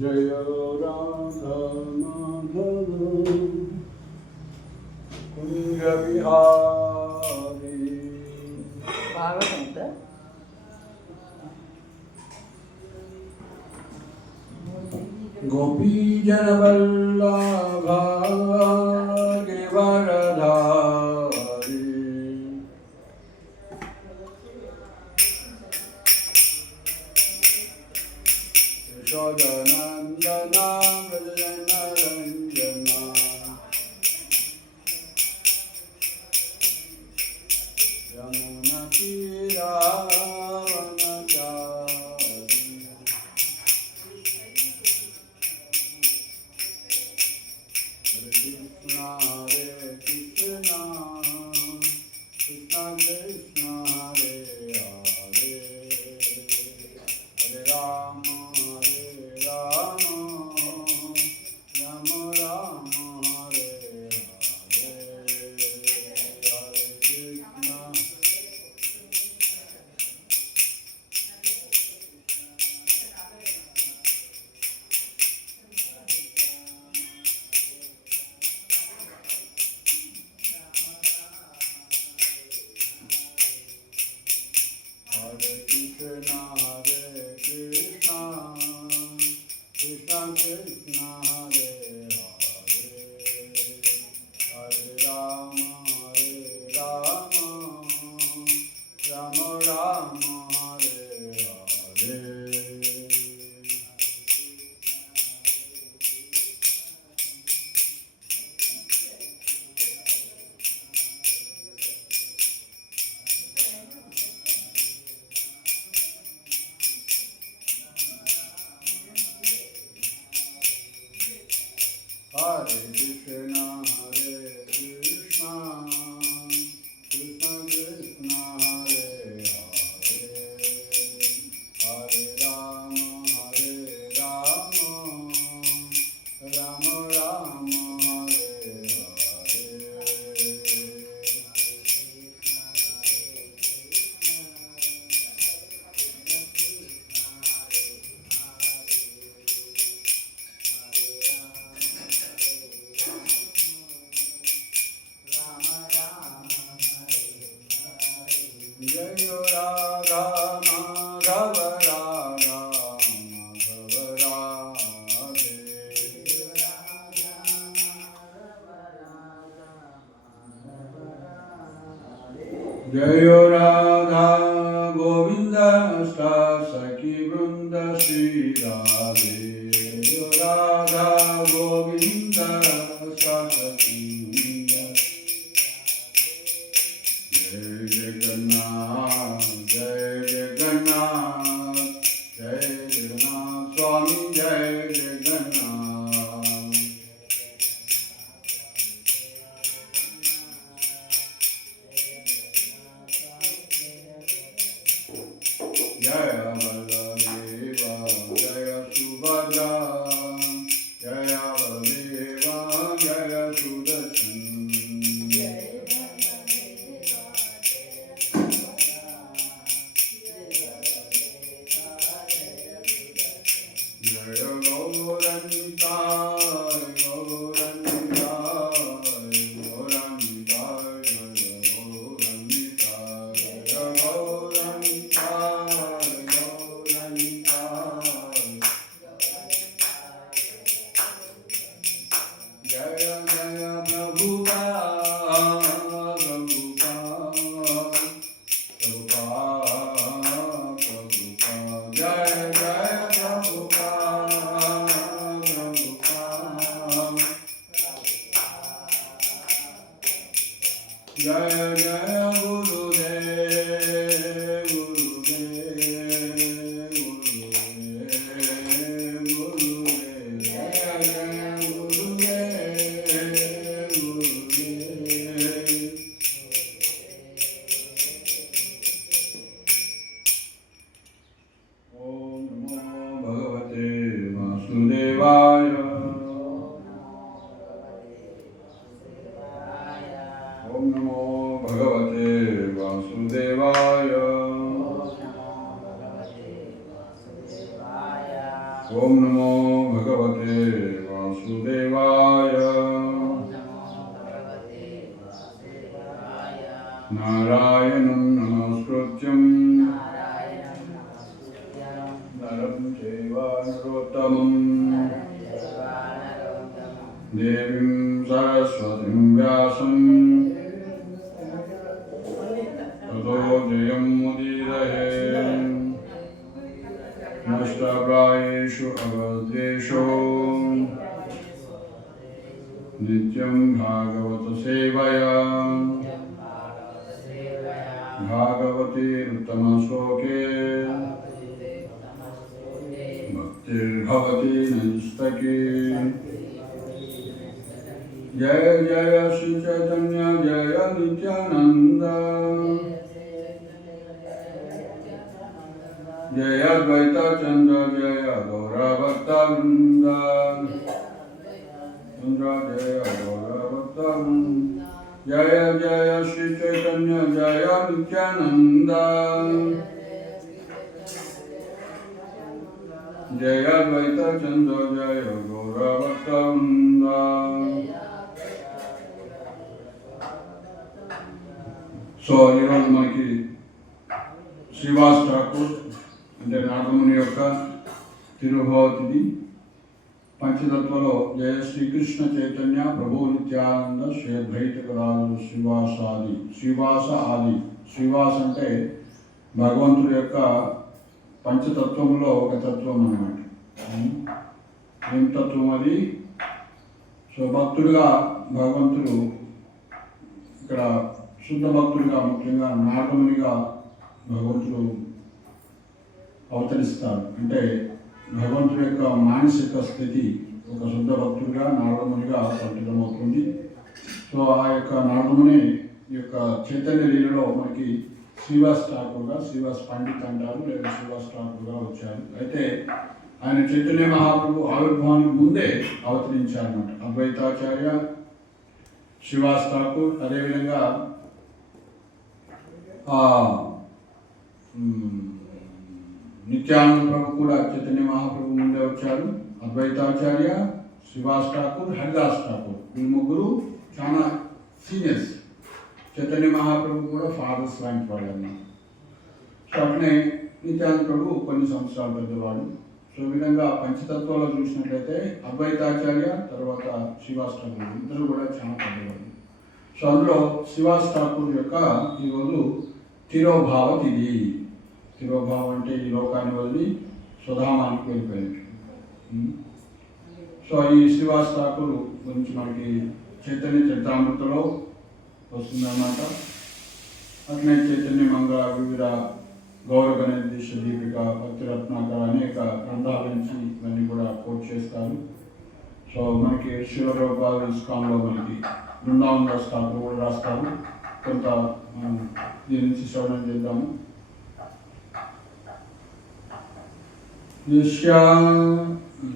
जय राधा माधव कुंज बिहारी गोपी जन वल्लभा Girivardhari यशोदनंदना व्रजनरंजना यमुनतीरावनचारी Hare Krishna, Krishna Krishna Hare Hare, Hare Rama, Rama Rama, Hare Hare, Hare Krishna. Hare Krishna, Krishna Krishna Hare Hare, Hare Rama, Rama Rama, Hare Hare. Hare Krishna, Krishna Krishna Hare Hare, Hare Rama, Rama Rama, Hare Hare. Jai Radha Madhava Radha Madhava Radhe, Jai Radha Govinda Asta Saki Vrunda Shri Radhe, Jai Radha Govinda Asta Saki Vrunda Jai Jagannath, Jai Jagannath, Jai Jagannath Swami, Jai Jagannath. Jaya Balladeva, Jaya Subhadra, Jaya Balladeva, Jaya Sudarshan. Jaya Gauranitai, Gauranitai, Gauranitai, Jaya Gauranitai, Jaya Gauranitai, Gauranitai. Jaya Jaya Prabhupada, Prabhupada, Prabhupada, Jaya Jaya Prabhupada, Prabhupada. Jaya Jaya Gurudev, Gurudev, Gurudev, Gurudev. Jaya Jaya Gurudev, Gurudev. Om Namo Bhagavate Vasudevaya. Om Namo Bhagavate ఓం నమో భగవతే వాసుదేవాయ. నారాయణం నమస్కృత్యం నరం చైవ నరోత్తమం దేవీం సరస్వతిం వ్యాసం తతో జయం ముదీరయే. నష్టప్రాయేషు అవద్వేషో నిత్యం భాగవత సేవయా. భాగవతీరుత్తమ శ్లోకే భక్తిర్భవతి నైస్తకీ. జయ జయ శ్రీ చైతన్య జయ నిత్యానంద. జయ ద్వైత చంద్ర జయ గౌరభక్త వృంద. చంద్ర జయ గౌరభక్త వృంద. జయ జయ శ్రీ చైతన్య జయ నిత్యానంద. జయ ద్వైత చంద్ర జయ గౌరభక్త వృంద. సో ఈరోజు మనకి శ్రీవాస్ ఠాకూర్ అంటే నాగముని యొక్క తిరుభావ తిథి. పంచతత్వలో జయ శ్రీకృష్ణ చైతన్య ప్రభు నిత్యానంద శ్రీ అద్వైత కళాలు శ్రీవాసాది. శ్రీవాస ఆది. శ్రీవాస అంటే భగవంతుడి యొక్క పంచతత్వంలో ఒక తత్వం అన్నమాట. ఏం తత్వం అది? సో భక్తుడిగా భగవంతుడు ఇక్కడ శుద్ధ భక్తుడిగా ముఖ్యంగా నాగమునిగా భగవంతుడు అవతరిస్తారు. అంటే భగవంతుడి యొక్క మానసిక స్థితి ఒక శుద్ధ భక్తుడిగా నారదమునిగా ప్రకటితమవుతుంది. సో ఆ యొక్క నారదముని యొక్క చైతన్య లీలలో మనకి శ్రీవాస్ ఠాకూర్గా, శ్రీవాస్ పండిత్ అంటారు, లేదా శ్రీవాస్ ఠాకూర్గా వచ్చారు. అయితే ఆయన చైతన్య మహాప్రభు ఆవిర్భావానికి ముందే అవతరించారన్నమాట. అద్వైతాచార్య శ్రీవాస్ ఠాకూర్, అదేవిధంగా నిత్యానంద ప్రభు కూడా చైతన్య మహాప్రభు ముందే వచ్చారు. అద్వైతాచార్య, శ్రీవాస్ ఠాకూర్, హరిదాస్ ఠాకూర్ వీళ్ళు ముగ్గురు చాలా సీనియర్స్. చైతన్య మహాప్రభు కూడా ఫాదర్స్ లాంటి వాళ్ళు అన్నారు. సో అట్లనే నిత్యానంద ప్రభు కొన్ని సంవత్సరాల పెద్దవాడు. సో ఈ విధంగా పంచతత్వాల్లో చూసినట్లయితే అద్వైతాచార్య తర్వాత శ్రీవాస్ ఠాకూర్ ఇద్దరు కూడా చాలా పెద్దవాళ్ళు. సో అందులో శ్రీవాస్ ఠాకూర్ యొక్క ఈరోజు తిరోభావ తిథి. తిరోభావం అంటే ఈ లోకాన్ని వదిలి స్వధామానికి వెళ్ళిపోయినట్టు. సో ఈ శ్రీవాస్ ఠాకూర్ గురించి మనకి చైతన్య చరితామృతలో వస్తుందన్నమాట. అట్లనే చైతన్య మంగళ, వివిధ గౌరవగణేశ దీపిక, భక్తిరత్నాకర అనేక గ్రంథాల నుంచి ఇవన్నీ కూడా కోట్ చేస్తారు. సో మనకి శివరూపాలు ఇస్కాన్లో మనకి బృందావన్ దాస్ ఠాకూర్ కూడా రాస్తారు. కొంత మనం దీని నుంచి శ్రవణం చేద్దాము.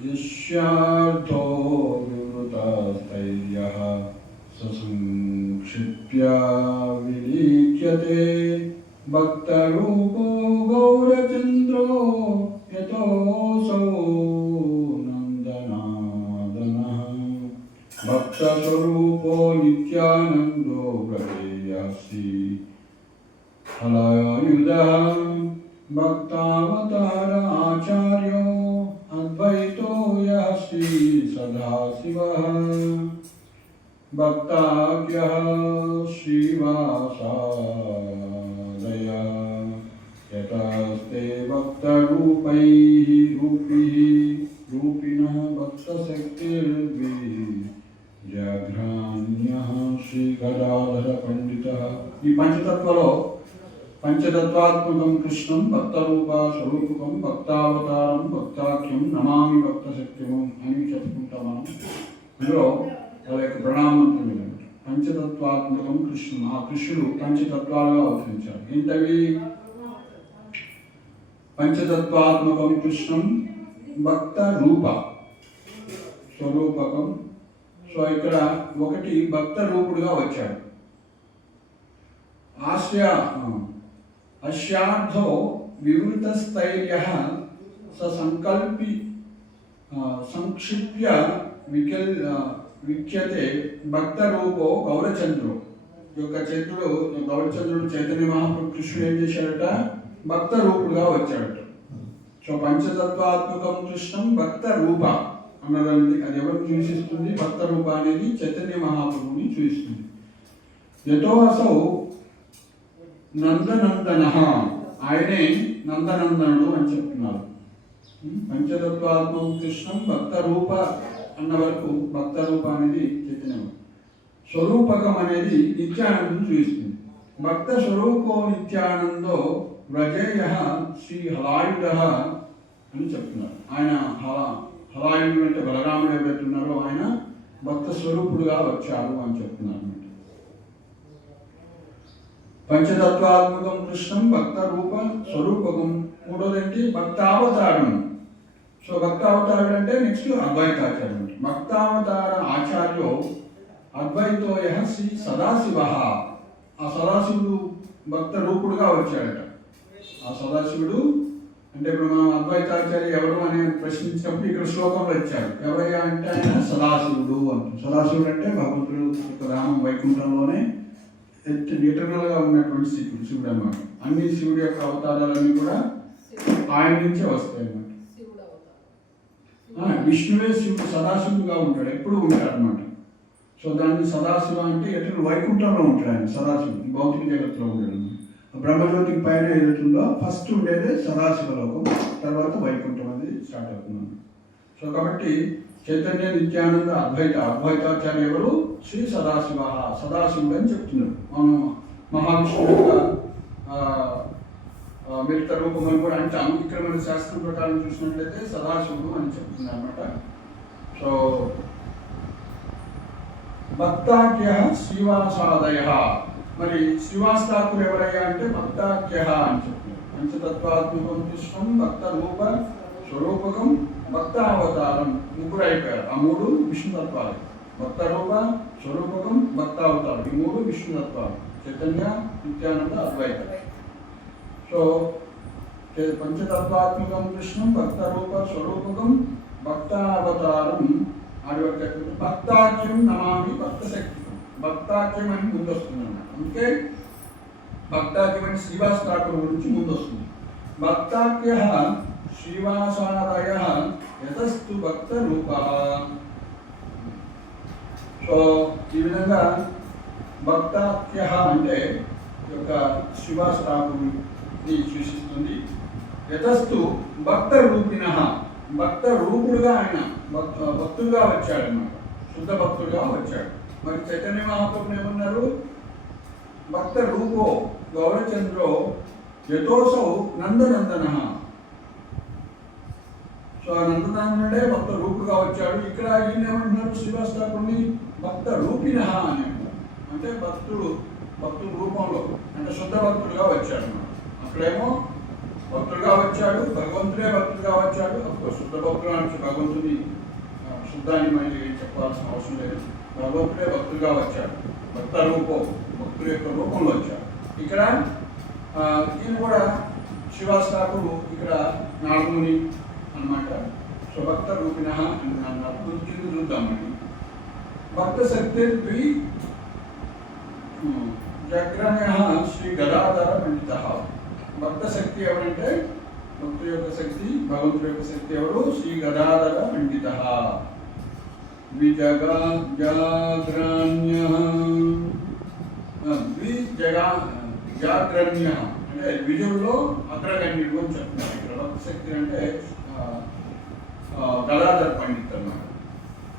యస్యార్థో వివృతస్థైర్యః ససంక్షిప్య విలీఖ్యతే భక్తరూపో గౌరచంద్రో యతోసౌ నందనాదనః భక్తస్వరూపో నిత్యానందో ప్రదేయసి ఫలాయుధః భక్తావతార ఆచార్యో అద్వైతో యః శ్రీ సదాశివః భక్తాఖ్యః శ్రీవాసాదయ యతస్తే భక్తరూపైః రూపిణః భక్తశక్తిర్విజఘ్రాణ్యః శ్రీ గదాధర పండితః. ఈ పంచతత్వలో పంచతత్వాత్మకం కృష్ణం భక్తరూప స్వరూపకం భక్తావతారం భక్తాఖ్యం నమామి భక్తశక్తిమం అని చెప్పుకుంటాం మనం. అందులో వాళ్ళ యొక్క ప్రణామంత్రం ఏంటంటే పంచతత్వాత్మకం కృష్ణం. ఆ కృష్ణుడు పంచతత్వాలుగా అవతరించాడు. ఏంటవి? పంచతత్వాత్మకం కృష్ణం భక్త రూప స్వరూపకం. సో ఇక్కడ ఒకటి భక్త రూపుడుగా వచ్చాడు. అస్యార్థో వివృత స్థైర్య సంకల్పి సంక్షిప్య విఖ్యతే భక్త రూపో గౌరచంద్రుడు. యొక్క చంద్రుడు గౌరచంద్రుడు చైతన్య మహాప్రభు కృష్ణుడు ఏం చేశాడట, భక్త రూపుడుగా వచ్చాడట. సో పంచతత్వాత్మకం కృష్ణం భక్త రూప అన్నదండి. అది ఎవరిని సూచిస్తుంది? భక్త రూప అనేది చైతన్య మహాప్రభుని సూచిస్తుంది. యతో అసౌ నందనందన, ఆయనే నందనందనుడు అని చెప్తున్నారు. పంచతత్వాత్మకం కృష్ణం భక్త రూప అన్న వరకు భక్త రూప అనేది చైతన్యం. స్వరూపకం అనేది నిత్యానందం చూపిస్తుంది. భక్త స్వరూపో నిత్యానందో వ్రజేయ శ్రీ హలాయుధ అని చెప్తున్నారు. ఆయన హలాయుడు అంటే బలరాముడు ఎవరైతే ఉన్నారో ఆయన భక్త స్వరూపుడుగా వచ్చారు అని చెప్తున్నారు. పంచతత్వాత్మకం కృష్ణం భక్త రూప స్వరూపకం. మూడోదేంటి? భక్తావతారం. సో భక్తావతారుడు అంటే నెక్స్ట్ అద్వైతాచార్యుడు. భక్తావతార ఆచార్యో అద్వైతోయ శ్రీ సదాశివ. ఆ సదాశివుడు భక్త రూపుడుగా వచ్చాడట. ఆ సదాశివుడు అంటే ఇప్పుడు మనం అద్వైతాచార్య ఎవరు అని ప్రశ్నించినప్పుడు ఇక్కడ శ్లోకంలో ఇచ్చారు. ఎవరయ్యా అంటే ఆయన సదాశివుడు అంటారు. సదాశివుడు అంటే భగవంతుడు యొక్క రామం వైకుంఠంలోనే ఎటర్నల్గా ఉన్నటువంటి శివుడు అన్నమాట. అన్ని శివుడి యొక్క అవతారాలన్నీ కూడా ఆయన నుంచే వస్తాయి అన్నమాట. విష్ణువే శివుడు సదాశివుడుగా ఉంటాడు, ఎప్పుడు ఉంటాడు అన్నమాట. సో దాన్ని సదాశివ అంటే ఎటు వైకుంఠంలో ఉంటాడు ఆయన సదాశివుడు, భౌతిక జగత్తులో ఉంటాడు. బ్రహ్మజ్యోతికి పైన ఏదైతుందో ఫస్ట్ ఉండేదే సదాశివలోకం, తర్వాత వైకుంఠం అనేది స్టార్ట్ అవుతున్నాను. సో కాబట్టి చైతన్య నిత్యానంద అద్వైతాచార్య ఎవరు? శ్రీ సదాశివ, సదాశివుడు అని చెప్తున్నారు. మనం మహావిష్ణువు యొక్క మిలిత రూపం అని కూడా అంటాం. ఇక్కడ మన శాస్త్రం ప్రకారం చూసినట్లయితే సదాశివుడు అని చెప్తున్నారు అన్నమాట. సో భక్తాఖ్య శ్రీవాసాదయ. మరి శ్రీవాస్ ఠాకూర్ ఎవరయ్యా అంటే భక్తాఖ్య అని చెప్తున్నారు. పంచతత్వాత్మకం కృష్ణం భక్త రూప స్వరూపకం భక్త అవతారం. ముగ్గురు అయిపోయారు. ఆ మూడు విష్ణుతత్వాలు. భక్త రూప స్వరూపకం భక్త అవతారం, ఈ మూడు విష్ణుతత్వాలు. చైతన్య నిత్యానంద అద్వైత. సో పంచతత్వాత్మకం కృష్ణం భక్త రూప స్వరూపకం భక్త అవతారం. ఆడివరకు భక్తాఖ్యం నమామి భక్త శక్తి. భక్తాఖ్యం అని ముందు వస్తుంది అన్నమాట. అందుకే భక్తాఖ్యం అని శ్రీవాస్ ఠాకూర్ గురించి ముందు వస్తుంది. భక్తాఖ్య శ్రీవాసాదయ యతస్తు భక్త రూప. సో ఈ విధంగా భక్తాఖ్య అంటే యొక్క శ్రీవాస్ ఠాకూర్ని సూచిస్తుంది. యతస్తు భక్త రూపిణ, భక్త రూపుడుగా ఆయన భక్తుడుగా వచ్చాడు అన్నమాట. శుద్ధ భక్తుడుగా వచ్చాడు. మరి చైతన్య మహాప్రభుని ఏమన్నారు? భక్త రూపో గౌరచంద్రో యతోసౌ నందనందన. సో ఆ నందనందనుడే భక్త రూపుడుగా వచ్చాడు. ఇక్కడ ఈయన ఏమంటున్నారు? శ్రీవాస్ ఠాకూర్ని భక్త రూపిణ అని అంటారు. అంటే భక్తుడు రూపంలో అంటే శుద్ధ భక్తుడుగా వచ్చాడు అన్నమాట. అక్కడేమో భక్తుడుగా వచ్చాడు, భగవంతుడే భక్తుడుగా వచ్చాడు. అఫ్కోర్స్ శుద్ధ భక్తుడు అంటే భగవంతుని శుద్ధాన్ని మళ్ళీ చెప్పాల్సిన అవసరం లేదు. భగవంతుడే భక్తుడుగా వచ్చాడు, భక్త రూపం, భక్తుల యొక్క రూపంలో వచ్చాడు. ఇక్కడ ఈయన కూడా శ్రీవాస్ ఠాకూర్ ఇక్కడ నారదుని అన్నమాట. సో భక్త రూపిణ అని అన్నారు. కింద చూద్దామండి. భక్త శక్తి జగ్రమ్య శ్రీ గదాధర పండిత. భక్త శక్తి ఎవరంటే భక్తుల యొక్క శక్తి, భగవంతుడి యొక్క శక్తి ఎవరు? శ్రీ గదాధర పండిత. జాగ్రమ్య అంటే విజయంలో అగ్రగణ్యుడు అని చెప్తున్నారు. ఇక్కడ భక్త శక్తి అంటే గదాధర పండిత్ అన్నారు.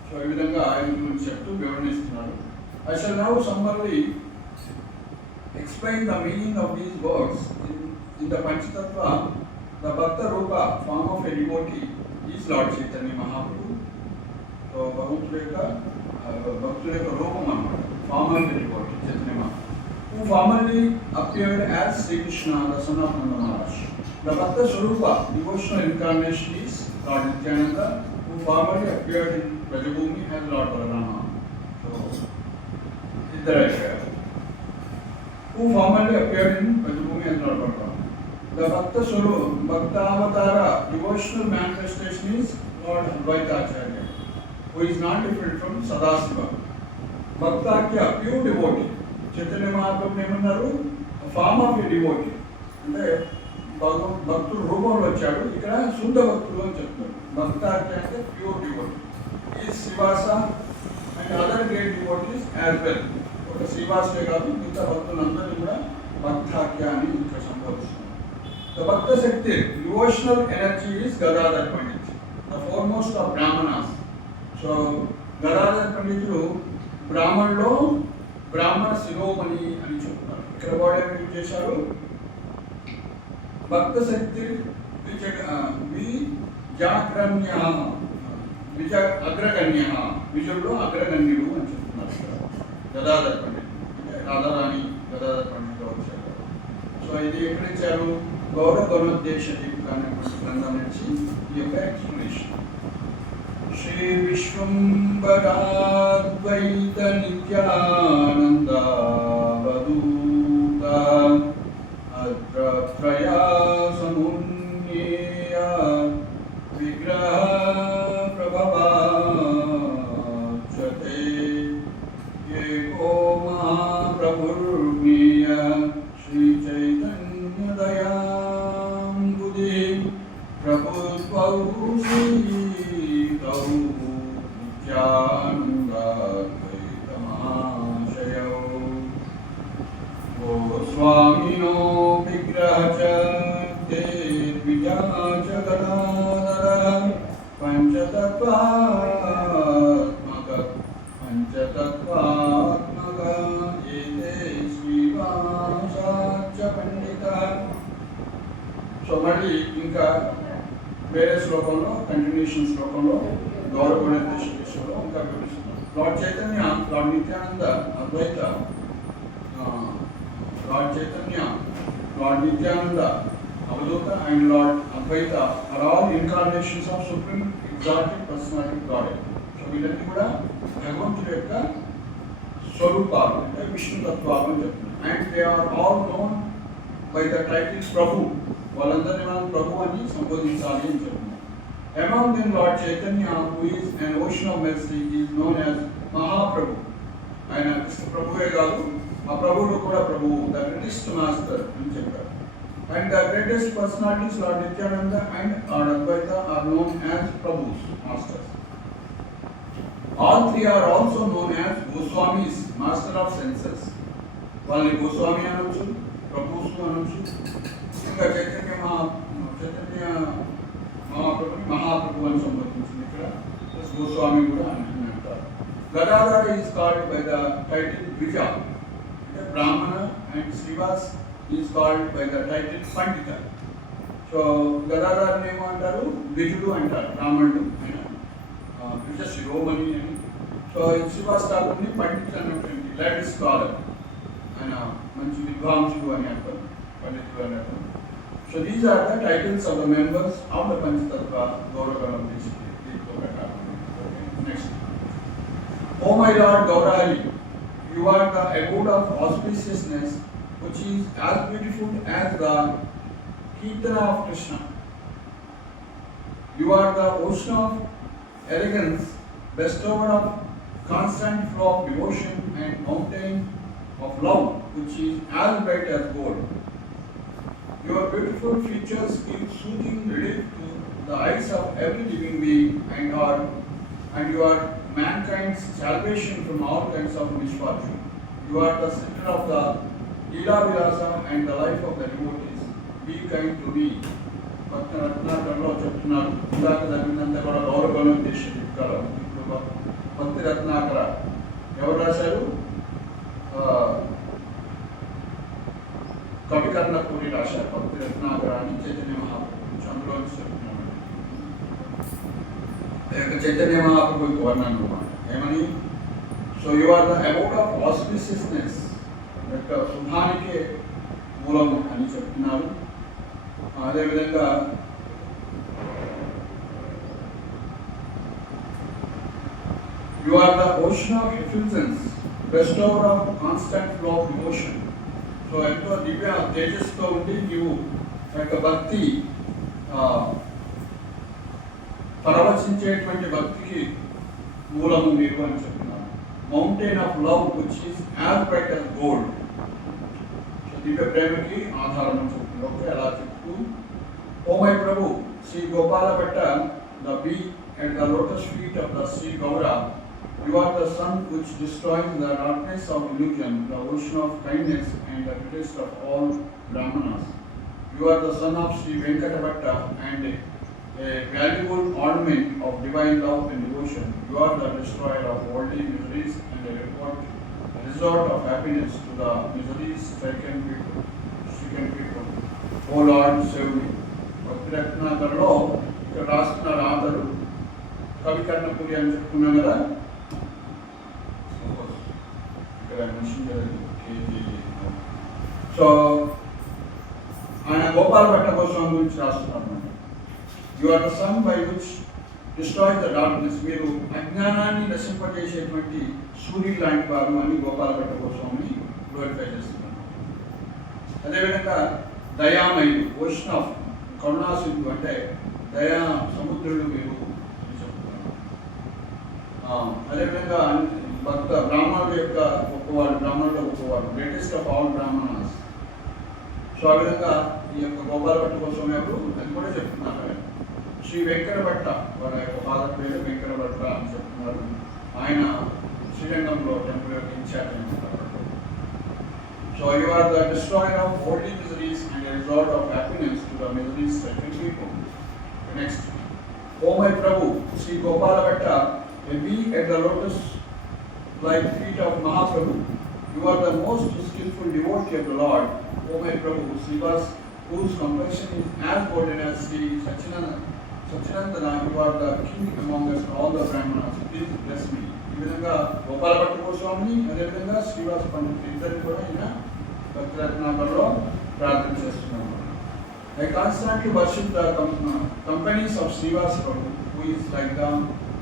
సో ఈ విధంగా ఆయన గురించి చెప్తూ వివరణిస్తున్నారు. I shall now summarily explain the meaning of these words in the Panchatattva. The Bhakta Rupa, form of a devotee, is Lord Chaitanya Mahaprabhu. So Bhakta Rupam, form of a devotee, Chaitanya Mahaprabhu, who formerly appeared as Sri Krishna, the son of Nanda Maharaj. The Bhakta Swarupa, devotional incarnation, is Lord Nityananda, who formerly appeared in Brajabhumi as Lord Balarama. So who formerly appeared in Brajabhumi as Lord Balaram. The Bhakta Swarupa, Bhakta Avatara, devotional manifestation is Lord Advaita Acharya, who is not different from Sadasiva. Bhaktakya, pure devotee. Chaitanya Mahaprabhu ఏమన్నారు, form of a devotee అంటే భక్తుడు రూపంలో వచ్చాడు, ఇక్కడ శుద్ధ భక్తులు అని చెప్తున్నారు. భక్తాఖ్య అంటే ప్యూర్ డివోటీ. ఈ Srivasa and other great devotees as well. ఒక శ్రీవాసే కాదు, మిగతా భక్తులందరినీ కూడా భక్తాఖ్య అని ఇక్కడ సంబోధిస్తున్నారు. The bhakta shakti devotional energy is Gadadhar Pandit, the foremost of Brahmanas. So Gadadhar పండితుడు బ్రాహ్మణులో బ్రాహ్మణ శిరోమణి అని చెప్తున్నారు. ఇక్కడ వాడు ఏమి చేశారు, భక్త శక్తి విజాగ్రన్య అగ్రగణ్య, విజుల్లో అగ్రగణ్యుడు అని చెప్తున్నారు. గదాధర్ పండిత్ అంటే రాధారాణి గదాధర్ పండితులు వచ్చారు. సో ఇది ఎక్కడ ఇచ్చారు, గౌరవ గౌరవోద్దేశ అనేటువంటి గ్రంథం నుంచి ఈ యొక్క ఎక్స్ప్లెనేషన్. శ్రీ విశ్వంబరాద్వైత నిత్యానంద వదూత అత్రత్రయా సమున్యేయ విగ్రహ ప్రభవాచతే ఏకో మహాప్రభుర్మేయ శ్రీ చైతన్య దయాంబుధి ప్రభుత్వౌ శ్రీతౌ నిత్యానందద్వైతమహాశయౌ గోస్వామినో విగ్రహ చ తే ద్విజా చ గదాధర పంచతత్వాత్మక ఏతే శ్రీవాసాచ పండిత. సో మళ్ళీ ఇంకా వేరే శ్లోకంలో కంటిన్యూషన్ శ్లోకంలో గౌరవ విషయంలో ఇంకా వివరిస్తున్నారు. Lord Chaitanya, Lord Nityananda Advaita, Lord Chaitanya, Lord Nityananda Avadhuta and Lord Advaita are all incarnations of supreme exalted personality God. So వీళ్ళన్నీ కూడా భగవంతుడి యొక్క స్వరూపాలు అంటే విష్ణు తత్వాలు అని చెప్తున్నారు. And they are all known by the titles Prabhu. వాళ్ళందరినీ మనం ప్రభు అని సంబోధించాలి అని చెప్తున్నారు. Among them, Lord Chaitanya, who is an ocean of mercy, is known as Mahaprabhu. ఆయన కృష్ణ ప్రభువే కాదు, మా ప్రభువుడు కూడా ప్రభువు, ద గ్రేటెస్ట్ మాస్టర్ అని చెప్పారు. And the greatest personalities Lord Nityananda and Lord Advaita are known as Prabhus, masters. All three are also known as Goswamis, master of senses. వాళ్ళని గోస్వామి అనొచ్చు, ప్రభుస్ అనొచ్చు. ఇంకా చైతన్య మహాప్రభు అని సంబోధించింది ఇక్కడ. గోస్వామి కూడా అని అంటారు. Gadadhara is called by the title dvija అంటే బ్రాహ్మణ, and Srivas is called by the title Pandita. So గదాధరని ఏమో అంటారు, ద్విజుడు అంటారు బ్రాహ్మణుడు, ఆయన ద్విజ శిరోమణి అని. సో శ్రీవాస్ ఠాకూర్ని పండితుడు అన్నటువంటి లైట్ స్కాలర్, ఆయన మంచి విద్వాంసుడు అని అర్థం, పండితుడు అని అర్థం. So these are the titles of the members of the Panchatattva Gaurava Next. O my Lord Gaurahari, you are the abode of auspiciousness, which is as beautiful as the Kirtana of Krishna. You are the ocean of elegance, bestower of constant flow of devotion, and mountain of love, which is as bright as gold. Your beautiful features give soothing relief to the eyes of every living being, and you are mankind's salvation from all kinds of misfortune. You are the center of the Leela Vilasa and the life of the devotees. Be kind to me. భక్తి రత్నాకరలో చెప్తున్నారు. ఇందాక జరిగినంత కూడా గౌరవ చెప్తారు. ఇప్పుడు భక్తి రత్నాకర ఎవరు రాశారు? కవికర్ణపూరి రాశారు. భక్తి రత్నాకరాన్ని చైతన్య మహాప్రభు అందులో చెప్తున్నాడు. చైతన్య మహాప్రభు వర్ణన అన్నమాట. ఏమని? So you are the abode of auspiciousness, యొక్క శుభానికే మూలము అని చెప్తున్నారు. అదేవిధంగా you are the ocean of effusions, bestower of constant flow of devotion. So ఎంతో దివ్య తేజస్తో ఉండి నీవు యొక్క భక్తి పరవశించేటువంటి భక్తికి మూలము మీరు అని చెప్తున్నారు. Mountain of love which is as bright as gold. So దివ్య ప్రేమకి ఆధారం అని చెప్తున్నారు. ఓకే, అలా చెప్తూ oh my Prabhu Shri Gopala Bhatta the bee at the lotus feet of the Sri Gaura, you are the sun which destroys the darkness of illusion, the ocean of kindness and the greatest of all Brahmanas. You are the son of Sri Venkatavatta and a valuable ornament of divine love and devotion. You are the destroyer of worldly miseries and a resort of happiness to the miseries-stricken people. O Lord, save me. భక్తిరత్నాకరలో ఇక్కడ రాస్తున్న రాతలు కవికర్ణపురి అని చెప్పుకున్నాం కదా, ఇక్కడ mention KG. So ఆయన గోపాల భట్ట గోస్వామి గురించి రాస్తున్నారు. You are the sun by which destroy the darkness. మీరు అజ్ఞానాన్ని నశింపజేసేటువంటి సూర్యుడు లాంటి వారు అని గోపాల భట్ట గోస్వామిని గ్లోరిఫై చేస్తున్నారు. అదేవిధంగా దయామయుడు, ఓషన్ ఆఫ్ కరుణాసింధు అంటే దయా సముద్రుడు మీరు అని చెప్తున్నారు. అదేవిధంగా భక్త బ్రాహ్మణుల యొక్క గొప్పవాడు, బ్రాహ్మణుల గొప్పవాడు, greatest of all Brahmanas. So ఆ విధంగా ఈ యొక్క గోపాల భట్ట కోసం ఎవరు అది కూడా చెప్తున్నారు. శ్రీ వెంకట భట్ట వాళ్ళ యొక్క ఫాదర్ పేరు వెంకట భట్ట అని చెప్తున్నారు. ఆయన శ్రీరంగంలో టెంపుల్ యొక్క ఇన్ఛార్జ్ అని చెప్తారు. So you are the destroyer of worldly miseries and a resort of happiness to the miseries-stricken people. Next, O my Prabhu, Sri Gopala Bhatta, a bee at the lotus-like feet of Mahaprabhu, you are the most skillful devotee of the Lord. O my Prabhu, Srivas, whose complexion is as golden as Sri Sachinandana, you are the king among us all the Brahmanas. Please bless me. ఈ విధంగా గోపాల భట్ట గోస్వామిని అదేవిధంగా శ్రీవాస పండితులు ఇద్దరిని కూడా ఈయన భక్తిరత్నాకర్లో ప్రార్థన చేస్తున్నాము. I constantly worship the companies of Srivas Prabhu, who is like the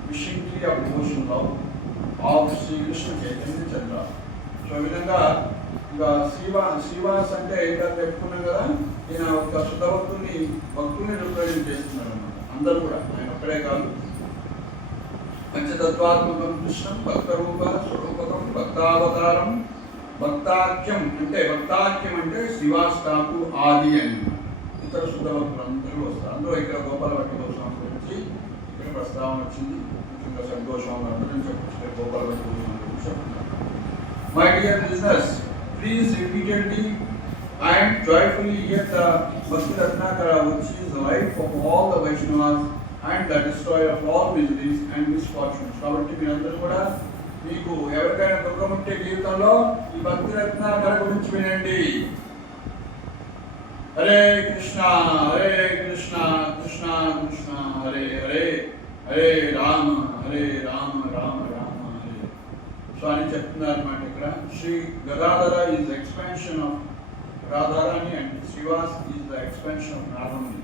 wishing tree of devotion love of Sri Krishna Chaitanya Chandra. So ఈ విధంగా ఇక శ్రీవాస్ అంటే ఇలా చెప్పుకున్నాం కదా, ఈయన ఒక శుద్ధ భక్తుల్ని రిప్రజెంట్ చేస్తున్నారు అన్నమాట. అందరూ కూడా, ఆయన ఒక్కడే కాదు. పంచతత్వాత్మకం కృష్ణం భక్తరూప స్వరూపకం భక్తావతారం భక్తాఖ్యం అంటే శ్రీవాస్తాకు ఆది అని ఇతర శుద్ధ భక్తులు అందరూ వస్తారు. అందరూ ఇక్కడ గోపాల భట్ట గోస్వామి గురించి ఇక్కడ ప్రస్తావన వచ్చింది. ముఖ్యంగా సద్గోస్వామి అందరూ చెప్పచ్చు గోపాల భట్ట గోస్వామి గురించి చెప్తున్నారు. My dear listeners, please repeatedly and joyfully here the భక్తి Ratnakara which is the life of all the Vaishnavas and the destroyer of all miseries and misfortunes. కాబట్టి మీరందరూ కూడా మీకు ఎవరికైనా దుఃఖం ఉంటే జీవితంలో ఈ భక్తి రత్నాకర గురించి వినండి. హరే కృష్ణ కృష్ణ కృష్ణ హరే హరే హరే రామ రామ రామ హరే. సో అని చెప్తున్నారు అన్నమాట. ఇక్కడ Shri Gadadhara is the expansion of Radharani and Srivas is the expansion of Narayani.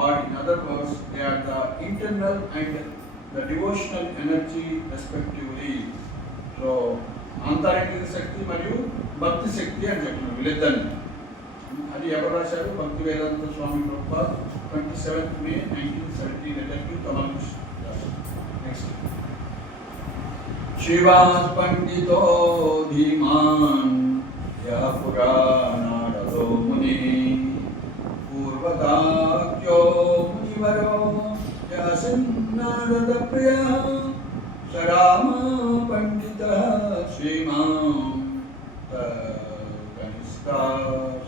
Or in other words, they are the internal and the devotional energy respectively. So, అంతరంగిక శక్తి మరియు భక్తి శక్తి అని చెప్పినారు వీళ్ళిద్దరిని. అది ఎవరు రాశారు? Bhaktivedanta Swami Prabhupad 27th May 1970 letter to Tamal. Next, Srivas పండితో ధీమాన్ యః పురాణాదో ముని పూర్వకాక్యో మునివరో యాసన్నారద ప్రియః సరామ పండితః శ్రీమాన్ కనిష్ఠా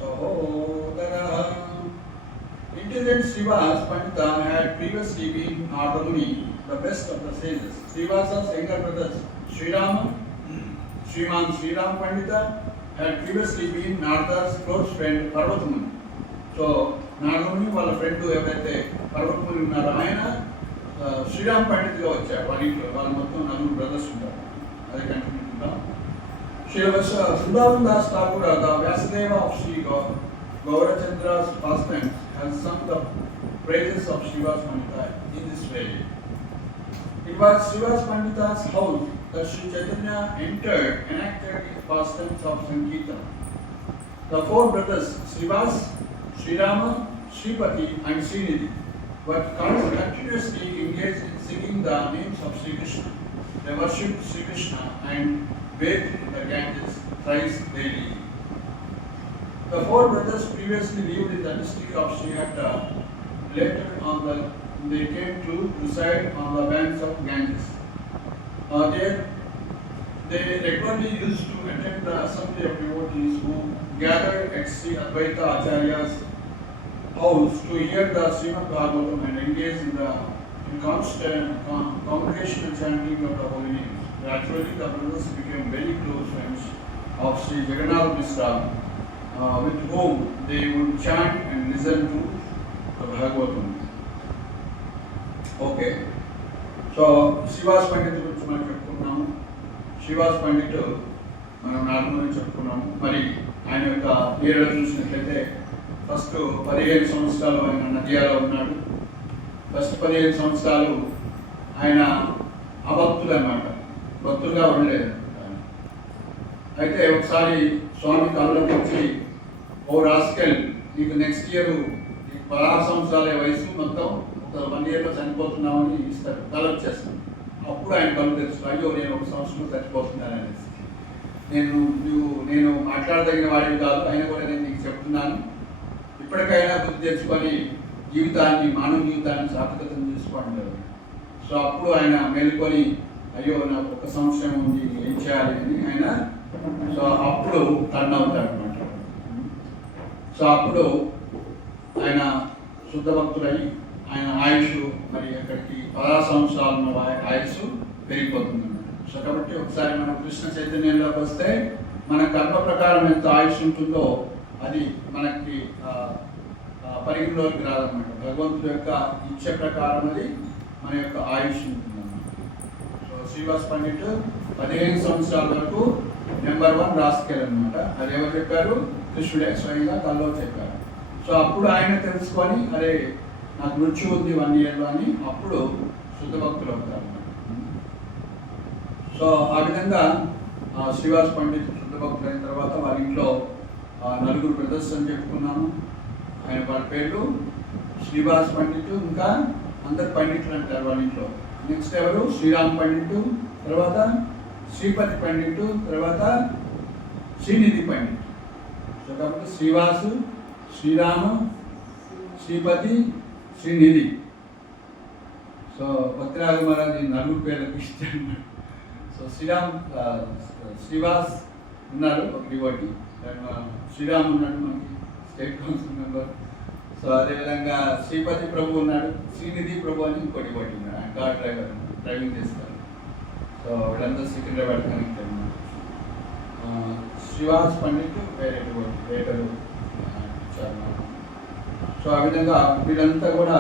సహోదరః. Intelligent Srivas Pandita had previously been Nardamuni, the best of the sages. Srivasa's younger brothers Sriman Sriram Pandita had previously been Narada's close friend Parvatamuni. So Nagamuni వాళ్ళ ఫ్రెండ్ ఎవరైతే పర్వతముని ఉన్నారో ఆయన శ్రీరామ్ పండిత్గా వచ్చారు. వాళ్ళ ఇంట్లో వాళ్ళు మొత్తం 4 బ్రదర్స్ ఉంటారు. అదే కంటిన్యూ ఉంటాం. Vrindavan Das Thakur, the Vyasadeva of Sri Gaurachandra's pastimes, has sung the praises of Srivas Pandita in this way. It was Srivas Pandita's house that Sri Chaitanya entered, enacted his pastimes of Sankirtan. The 4 brothers, Srivas, Srirama, Sripati and Srinidhi, but continuously engaged in singing the names of Sri Krishna. They worshipped Sri Krishna and bathed in the Ganges thrice daily. The four brothers previously lived in the district of Srihatta. Later they came to reside on the banks of Ganges. There they regularly used to attend the assembly of devotees who gathered at Sri Advaita Acharya's house to hear the Srimad Bhagavatam and engage in constant congregational chanting of the holy names. Gradually, the brothers became very close friends of Sri Jagannath Mishra, with whom they would chant and listen to the Bhagavatam. Okay, so Srivas Pandit గురించి మనం చెప్పుకున్నాము. శ్రీవాస్ పండిట్ మనం నార్మల్గా చెప్పుకున్నాము. మరి ఆయన యొక్క పేరు చూసినట్లయితే ఫస్ట్ 15 సంవత్సరాలు ఆయన నదియాలో ఉన్నాడు. ఫస్ట్ 15 సంవత్సరాలు ఆయన అభక్తులు అన్నమాట, భక్తులుగా ఉండలేదు. అయితే ఒకసారి స్వామి కళ్ళకి వచ్చి, ఓ రాస్కెల్, నీకు నెక్స్ట్ ఇయర్ 16 సంవత్సరాల వయసు, మొత్తం 1 ఇయర్లో చనిపోతున్నామని ఇస్తారు, కళ వచ్చేస్తాను. అప్పుడు ఆయన కళ్ళు తెలుసు, అయ్యో నేను 1 సంవత్సరంలో చనిపోతున్నాను అనేసి. నేను మాట్లాడదగిన వాడిని కాదు, అయినా కూడా నేను నీకు చెప్తున్నాను, ఇప్పటికైనా బుద్ధి తెచ్చుకొని మానవ జీవితాన్ని సార్థకతం చేసుకోండి. సో అప్పుడు ఆయన మేలుకొని, అయ్యో నాకు 1 సంవత్సరం ఉంది, ఏం చేయాలి అని ఆయన సో అప్పుడు టర్న్ అవుతాడు అనమాట. సో అప్పుడు ఆయన శుద్ధ భక్తుడై ఆయన ఆయుష్ మరి అక్కడికి 16 సంవత్సరాల ఆయుష్ పెరిగిపోతుంది అన్నమాట. సో కాబట్టి ఒకసారి మనం కృష్ణ చైతన్యంలోకి వస్తే మన కర్మ ప్రకారం ఎంత ఆయుష్ ఉంటుందో అది మనకి పరిగణలోకి రాదన్నమాట. భగవంతుడి యొక్క ఇచ్చ ప్రకారం అది మన యొక్క ఆయుష్ ఉంటుందన్నమాట. సో శ్రీవాస్ పండిట్ 15 సంవత్సరాల వరకు నెంబర్ 1 రాసుకెళ్ళనమాట. అది ఎవరు చెప్పారు? కృష్ణుడే స్వయంగా కల్లో చెప్పారు. సో అప్పుడు ఆయన తెలుసుకొని, అరే నాకు మృత్యు ఉంది 1 ఇయర్లో అని అప్పుడు శుద్ధ భక్తులు అవుతారు. సో ఆ విధంగా శ్రీవాస్ పండిత్ శుద్ధ భక్తులు అయిన తర్వాత వాళ్ళ ఇంట్లో 4 బ్రదర్స్ అని చెప్పుకున్నాము. వాళ్ళ పేర్లు శ్రీవాస్ పండిట్, ఇంకా అందరు పండితులు అంటారు వాళ్ళ ఇంట్లో. నెక్స్ట్ ఎవరు? శ్రీరామ్ పండిట్, తర్వాత శ్రీపతి పండిట్, తర్వాత శ్రీనిధి పండిట్. సో కాబట్టి శ్రీవాసు, శ్రీరాము, శ్రీపతి, శ్రీనిధి. సో భక్తిరాజ మహారాజ్ 4 పేర్లకు ఇష్టం. సో శ్రీవాస్ ఉన్నారు ఒక డివోటీ, శ్రీరామ్ ఉన్నాడు మనకి స్టేట్ కౌన్సిల్ మెంబర్. సో అదేవిధంగా శ్రీపతి ప్రభు ఉన్నాడు, శ్రీనిధి ప్రభు అని ఇంకో డివోటీ ఉన్నాడు, ఆయన కార్ డ్రైవింగ్ చేస్తారు. సో వీళ్ళందరూ సికింద్రాబాద్ కనెక్ట్ అన్నమాట. శ్రీవాస్ పండిట్ వేరే డివోటీ, వేటరు ఇచ్చారు. సో ఆ విధంగా వీళ్ళంతా కూడా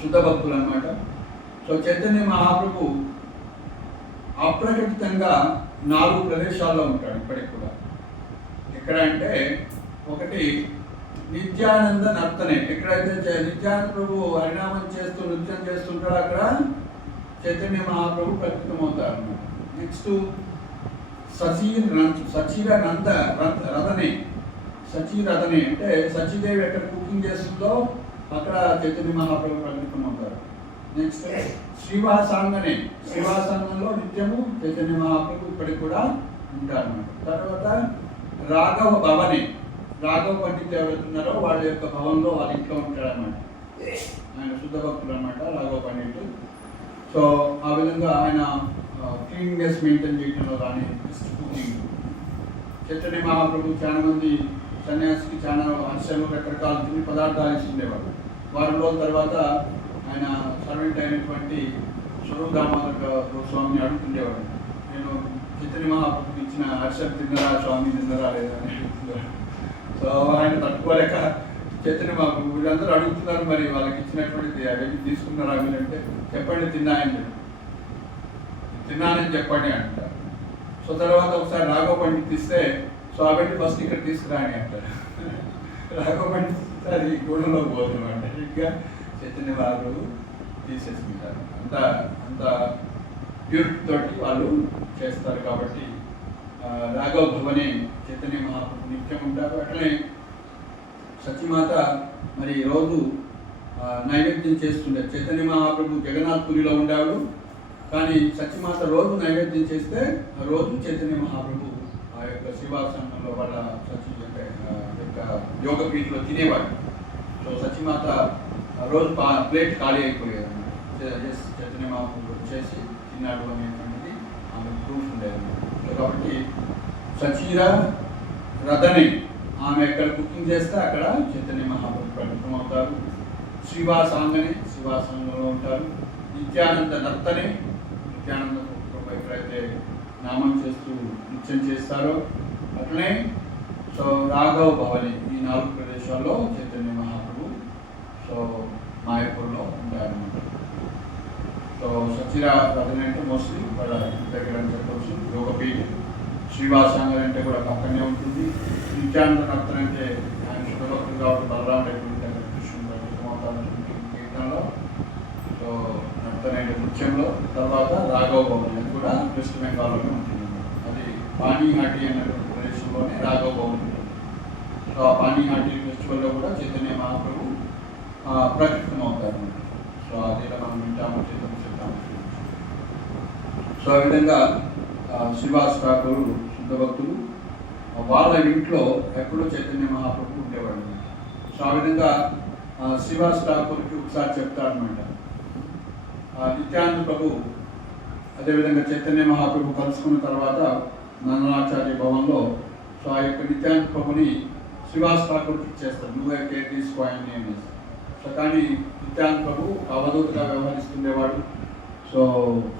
శుద్ధ భక్తులు అన్నమాట. సో చైతన్య మహాప్రభు అప్రకటితంగా 4 ప్రదేశాల్లో ఉంటాడు ఇప్పటికి కూడా. ఎక్కడ అంటే, ఒకటి నిత్యానంద నర్తనే, ఎక్కడైతే నిత్యానంద ప్రభు హరినామం చేస్తూ నృత్యం చేస్తుంటాడో అక్కడ చైతన్య మహాప్రభు ప్రకటితమవుతారు అన్నమాట. నెక్స్ట్ సచీరనంద రథనే, సచీరథనే అంటే సచీదేవి ఎక్కడ కుకింగ్ చేస్తుందో అక్కడ చైతన్య మహాప్రభు ప్రకటితమవుతారు. నెక్స్ట్ శ్రీవాసాంగనే, శ్రీవాసాంగంలో నిత్యము చైతన్య మహాప్రభు ఇప్పటికి కూడా ఉంటారన్నమాట. తర్వాత రాఘవ భవనే, రాఘవ పండిత్ ఎవరున్నారో వాళ్ళ యొక్క భవన్లో వాళ్ళ ఇంట్లో ఉంటాడన్నమాట. ఆయన శుద్ధ భక్తులు అన్నమాట రాఘవ పండిట్. సో ఆ విధంగా ఆయన క్లీన్నెస్ మెయింటైన్ చేయడంలో కానీ కుకింగ్. చైతన్య మహాప్రభు చాలా మంది సన్యాసికి చాలా ఆశ్రమం రకరకాల తిని పదార్థాలు ఇస్తుండేవాడు. వారం రోజుల తర్వాత ఆయన సర్వెంట్ అయినటువంటి స్వరూప్ దామోదర్ స్వామిని అడుగుతుండేవాడు, నేను చైతన్య మహాప్రభుకి ఇచ్చిన హర్షం తిన్నరా స్వామి, తిన్నరా లేదా అని అడుగుతుండేవాడు. సో ఆయన తట్టుకోలేక చైతన్య మహాప్రభు వీళ్ళందరూ అడుగుతున్నారు, మరి వాళ్ళకి ఇచ్చినటువంటిది అవి తీసుకున్నారా మీరంటే, చెప్పండి తిన్నానని చెప్పండి అంటారు. సో తర్వాత ఒకసారి రాఘవ పండిత్ ఇస్తే, సో అవన్నీ ఫస్ట్ ఇక్కడ తీసుకురా అని అంటారు. రాఘవ పండిత్ అది గూడెంలో పోతున్నాం అంటే ఇంకా చైతన్య మహాప్రభు తీసేసుకుంటారు. అంత ప్యూరిటీ తోటి వాళ్ళు చేస్తారు. కాబట్టి రాఘవ భవనే చైతన్య మహాప్రభు నిత్యం ఉంటారు. అట్లనే సత్యమాత మరి రోజు నైవేద్యం చేస్తుండే. చైతన్య మహాప్రభు జగన్నాథ్ పురిలో ఉండేవాడు, కానీ సత్యమాత రోజు నైవేద్యం చేస్తే ఆ రోజు చైతన్య మహాప్రభు ఆ యొక్క శివాసనంలో వాళ్ళ యొక్క యోగ పీఠలో తినేవాడు. సో సత్యమాత రోజు ప్లేట్ ఖాళీ అయిపోయేది. చైతన్య మహాప్రభు చేసి తిన్నాడు అనేటువంటిది ఆమె ప్రూఫ్ ఉండేది. సో కాబట్టి సచీర రథని ఆమె ఎక్కడ కుకింగ్ చేస్తే అక్కడ చైతన్య మహాప్రభు ప్రకటన అవుతారు. శ్రీవాసాంగనే శ్రీవాసాంగంలో ఉంటారు. నిత్యానంద నర్తనే నిత్యానంద ప్రభు ఎక్కడైతే నామం చేస్తూ నృత్యం చేస్తారో అట్లనే సో రాఘవ భవని ఈ 4 ప్రదేశాల్లో చైతన్య మహాప్రభు సో మాయపూర్లో ఉంటారన్నమాట. సో సచిరా రథన అంటే మోస్ట్లీ వాళ్ళ దగ్గర అని చెప్పవచ్చు. యోగపీఠ శ్రీవాసాంగర్ అంటే కూడా పక్కనే ఉంటుంది. నిత్యానంద నర్తన అంటే ఆయన శుభభక్తులు కాబట్టి బలరాముడు కృష్ణుడు కీర్తనలో సో నర్తన అంటే నృత్యంలో. తర్వాత రాఘవ భవన్ అది కూడా వెస్ట్ బెంగాల్లోనే ఉంటుంది. అది పానీహాటి అన్నటువంటి ప్రదేశంలోనే రాఘవ భవన్ ఉంటుంది. సో ఆ పానీహాటి ఫెస్టివల్లో కూడా చైతన్య మహాప్రభు ప్రకటితం అవుతారు. సో అదే మనం వింటాము, చెప్తాము. సో ఆ విధంగా శ్రీవాస్ ఠాకూర్ శుద్ధ భక్తులు వాళ్ళ ఇంట్లో ఎప్పుడూ చైతన్య మహాప్రభు ఉండేవాడు. సో ఆ విధంగా శ్రీవాస్ ఠాకూర్కి ఒకసారి చెప్తారనమాట. నిత్యానంద ప్రభు అదేవిధంగా చైతన్య మహాప్రభు కలుసుకున్న తర్వాత నందనాచార్య భవన్లో సో ఆ యొక్క నిత్యానంద ప్రభుని శ్రీవాస్ ఠాకూర్కి ఇచ్చేస్తారు. నువ్వే కేర్ తీసుకోవాలని అనేసి. సో కానీ నిత్యానంద ప్రభు అవధూతగా వ్యవహరిస్తుండేవాడు. సో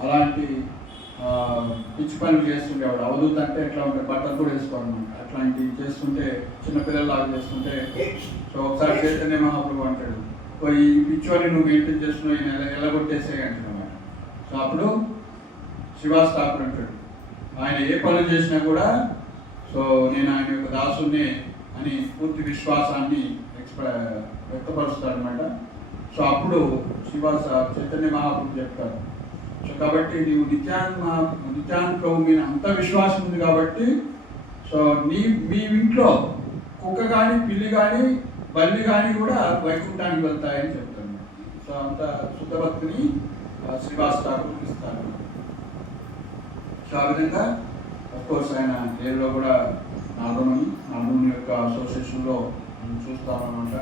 అలాంటి పిచ్చి పనులు చేస్తుండేవాడు. అవధూత అంటే ఎట్లా ఉంటే బట్టలు కూడా వేసుకోవడం అట్లాంటివి చేస్తుంటే చిన్నపిల్లలాగా చేస్తుంటే సో ఒకసారి చైతన్య మహాప్రభు అంటాడు, ఈ పిచ్చివని నువ్వు మెయింటైన్ చేస్తున్నావు, ఎలగొట్టేసే అంటున్నమాట. సో అప్పుడు శ్రీవాస్ ఠాకూర్ అంటాడు, ఆయన ఏ పనులు చేసినా కూడా సో నేను ఆయన యొక్క దాసుని అని పూర్తి విశ్వాసాన్ని వ్యక్తపరుస్తాడనమాట. సో అప్పుడు శ్రీవాస చైతన్య మహాప్రభు చెప్తారు, సో కాబట్టి నీవు నిత్యానంద ప్రభు మీద అంత విశ్వాసం ఉంది కాబట్టి సో మీ ఇంట్లో కుక్క కానీ పిల్లి కానీ బల్లి కానీ కూడా వైకుంఠానికి వెళ్తాయని చెప్తాను. సో అంత శుద్ధ భక్తిని శ్రీవాస్ ఠాకూర్ ఇస్తారు. సో ఆ విధంగా అఫ్కోర్స్ ఆయన ఏరియాలో కూడా నారదముని యొక్క అసోసియేషన్లో మనం చూస్తామన్నమాట.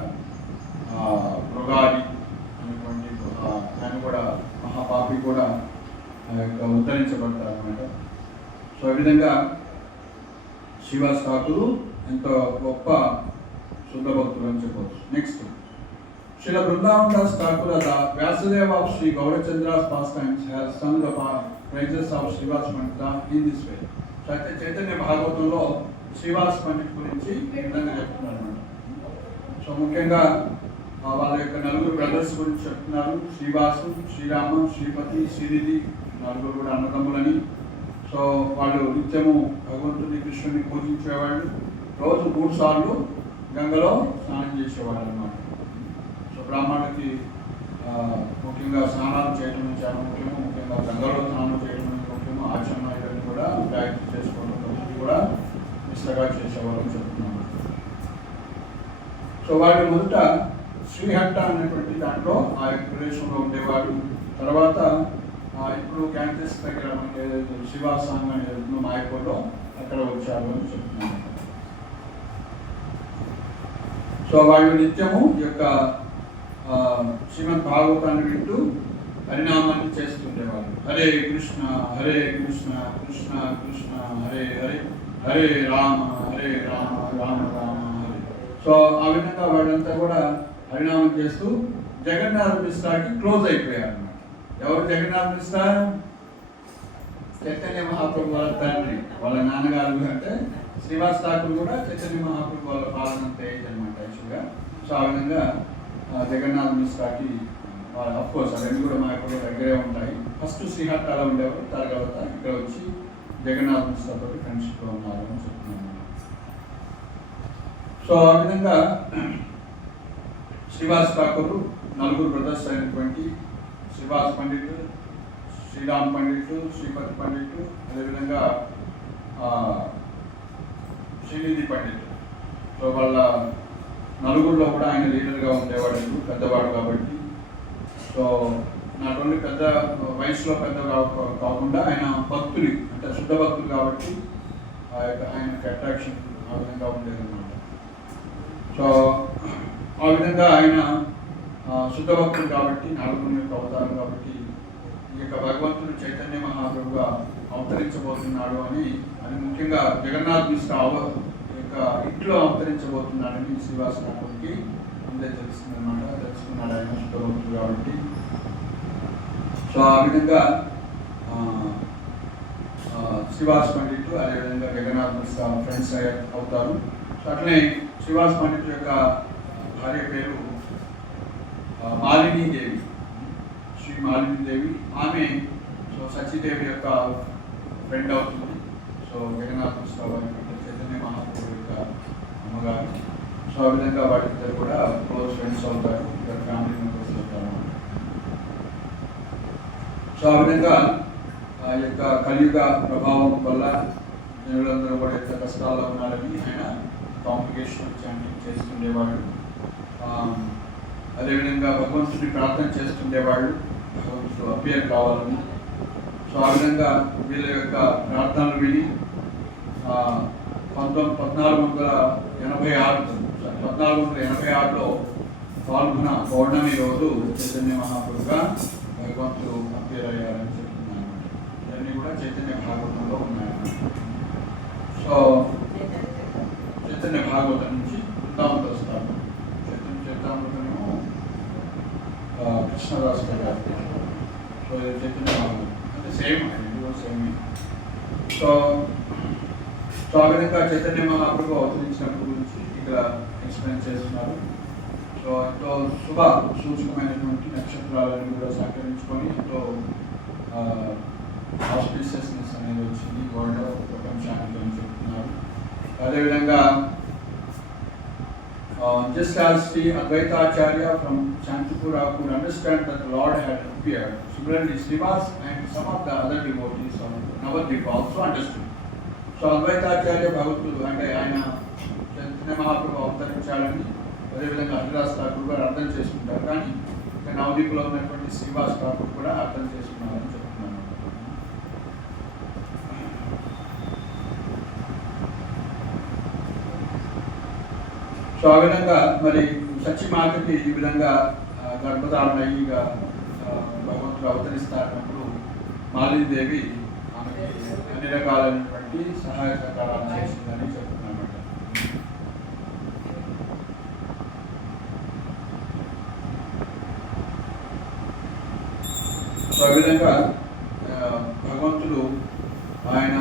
మృగాది అనేటువంటి ఆయన కూడా మహాపాపి కూడా ఉద్ధరించబడతారు అన్నమాట. సో ఈ విధంగా శ్రీవాస్ ఠాకూర్ ఎంతో గొప్ప శుద్ధ భక్తులు అని చెప్పవచ్చు. Next Srila Vrindavan Das Thakur, the Vyasudeva of Sri Gaurachandra's pastimes, has sung the praises of Srivas Pandita in this way. So అయితే చైతన్య భాగవతంలో శ్రీవాస్ పండిట్ గురించి ఈ విధంగా చెప్తున్నారు అన్నమాట. సో ముఖ్యంగా వాళ్ళ యొక్క 4 బ్రదర్స్ గురించి చెప్తున్నారు. శ్రీవాసు, శ్రీరామ, శ్రీపతి, శ్రీనిధి 4 కూడా అన్నదమ్ములని. సో వాళ్ళు నిత్యము భగవంతుని కృష్ణుని పూజించేవాళ్ళు. రోజు 3 సార్లు గంగలో స్నానం చేసేవాళ్ళు అన్నమాట. సో బ్రాహ్మణులకి ముఖ్యంగా స్నానాలు చేయడం చాలా ముఖ్యము. ముఖ్యంగా గంగలో స్నానం చేయడం ముఖ్యము. ఆచరణ ఇవన్నీ కూడా ప్రాక్టీస్ చేసుకోవడం కూడా నిష్టగా చేసేవాళ్ళని చెప్తున్నాము. సో వాళ్ళు మొదట శ్రీహట్ట అనేటువంటి దాంట్లో ఆ యొక్క ప్రదేశంలో ఉండేవాడు. తర్వాత ఇప్పుడు క్యాంపస్ దగ్గర మనకి ఏదైతే శివాసాంగ అనేది మాయపూర్లో అక్కడ వచ్చారు అని చెప్తున్నాను. సో వాళ్ళు నిత్యము ఈ యొక్క శ్రీమద్ భాగవతాన్ని వింటూ హరినామాన్ని చేస్తుండేవాళ్ళు. హరే కృష్ణ కృష్ణ కృష్ణ హరే హరే, హరే రామ రామ రామ హరే. సో ఆ విధంగా వాళ్ళంతా కూడా హరినామం చేస్తూ జగన్నాథ్ మిశ్రాకి క్లోజ్ అయిపోయారు అన్నమాట. ఎవరు జగన్నాథ్ మిశ్రా? చైతన్య మహాప్రభు వాళ్ళ తండ్రి, వాళ్ళ నాన్నగారు. అంటే శ్రీవాస్ ఠాకూర్ కూడా చైతన్య మహాప్రభు వాళ్ళ పాలనంత ఏజ్ అనమాట యాక్చువల్గా. సో ఆ విధంగా జగన్నాథ్ మిశ్రాకి అఫ్కోర్స్ అవన్నీ కూడా మా యొక్క దగ్గరే ఉంటాయి. ఫస్ట్ శ్రీహట్టాలో ఉండేవారు, తర్వాత ఇక్కడ వచ్చి జగన్నాథ్ మిశ్రాతో ఫ్రెండ్షిప్లో ఉన్నారు అని చెప్తున్నాను. సో ఆ విధంగా శ్రీవాస్ ఠాకూర్ 4 బ్రదర్స్ అయినటువంటి శ్రీవాస్ పండిట్, శ్రీరామ్ పండిట్, శ్రీపతి పండిట్, అదేవిధంగా శ్రీనిధి పండిట్. సో వాళ్ళ 4 కూడా ఆయన లీడర్గా ఉండేవాడు, పెద్దవాడు కాబట్టి. సో నాట్ ఓన్లీ పెద్ద వయసులో పెద్ద కాకుండా ఆయన భక్తులు అంటే శుద్ధ భక్తులు కాబట్టి ఆయనకి అట్రాక్షన్ ఆ విధంగా ఉండేది అనమాట. సో ఆ విధంగా ఆయన శుద్ధ భక్తులు కాబట్టి నాలుగుని యొక్క అవతారం కాబట్టి ఈ యొక్క భగవంతుడు చైతన్య మహాప్రభుగా అవతరించబోతున్నాడు అని ముఖ్యంగా జగన్నాథ్ మిశ్ర యొక్క ఇంట్లో అవతరించబోతున్నాడని శ్రీవాస ఠాకూర్కి ముందే తెలుస్తుందన్నమాట. తెలుసుకున్నాడు ఆయన శుద్ధ భక్తుడు కాబట్టి. సో ఆ విధంగా శ్రీవాస్ పండిట్ అదేవిధంగా జగన్నాథ్ మిశ్ర ఫ్రెండ్స్ అవుతారు. సో అట్లనే శ్రీవాస్ పండిట్ యొక్క భార్య పేరు మాలినీదేవి, శ్రీ మాలినీదేవి. ఆమె సో సచీదేవి యొక్క ఫ్రెండ్ అవుతుంది. సో జగన్నాథ్ మిశ్ర చైతన్య మహాప్రభు యొక్క అమ్మగారు. సో ఆ విధంగా వాళ్ళిద్దరు కూడా క్లోజ్ ఫ్రెండ్స్ అవుతారు, ఇద్దరు ఫ్యామిలీ మెంబర్స్ అవుతారు. సో ఆ విధంగా ఆ యొక్క కలియుగ ప్రభావం వల్ల జనులందరూ కూడా ఎంత కష్టాల్లో ఉన్నారని ఆయన కాంప్లికేషన్ చాంటింగ్ చేస్తుండేవాళ్ళు. అదేవిధంగా భగవంతుడిని ప్రార్థన చేస్తుండేవాళ్ళు, భగవంతుడు అప్పేర్ కావాలని. సో ఆ విధంగా వీళ్ళ యొక్క ప్రార్థనలు విని 1486లో పాల్గొన పౌర్ణమి రోజు చైతన్య మహాప్రభుగా భగవంతుడు అప్పేర్ అయ్యారని చెప్తున్నాను. ఇవన్నీ కూడా చైతన్య భాగవతంలో ఉన్నాయన్నమాట. సో చైతన్య భాగవతం నుంచి బృందావనం వస్తారు. చైతన్య చైతామృతమేమో కృష్ణదాస్ గారు. సో చైతన్య భాగవతం అంటే సేమ్ సేమ్. సో సో ఆ విధంగా చైతన్య మహాప్రభు అవతరించినప్పుడు గురించి ఇక్కడ ఎక్స్ప్లెయిన్ చేస్తున్నారు. సో ఎంతో శుభ సూచకమైనటువంటి నక్షత్రాలను కూడా సహకరించుకొని ఎంతో ఆస్పిషియస్నెస్ అనేది వచ్చింది వరల్డ్ ప్రపంచానికి అని చెప్తున్నారు. అదేవిధంగా just as Sri Advaita Acharya from Chantipura could understand that the Lord had appeared, similarly Srivas and some of the other devotees of Navadvipa also understood. So Advaita Acharya భగవతుడు అంటే ఆయన చైతన్య మహాప్రభు అవతరించాలని అదేవిధంగా హరిదాస్ ఠాకూర్ గారు అర్థం చేసుకుంటారు. కానీ ఇక నవదీపులో ఉన్నటువంటి శ్రీవాస్ ఠాకూర్ కూడా అర్థం చేసుకున్నారని చెప్తున్నాను. సో ఆ విధంగా మరి సత్యమాతకి ఈ విధంగా గర్భధారణ అయ్యిగా భగవంతుడు అవతరిస్తారన్నప్పుడు మాలినీదేవి ఆమెకి అన్ని రకాలైనటువంటి సహాయ సహకారాలు చేసిందని చెప్తున్నమాట. సో ఆ విధంగా భగవంతుడు ఆయన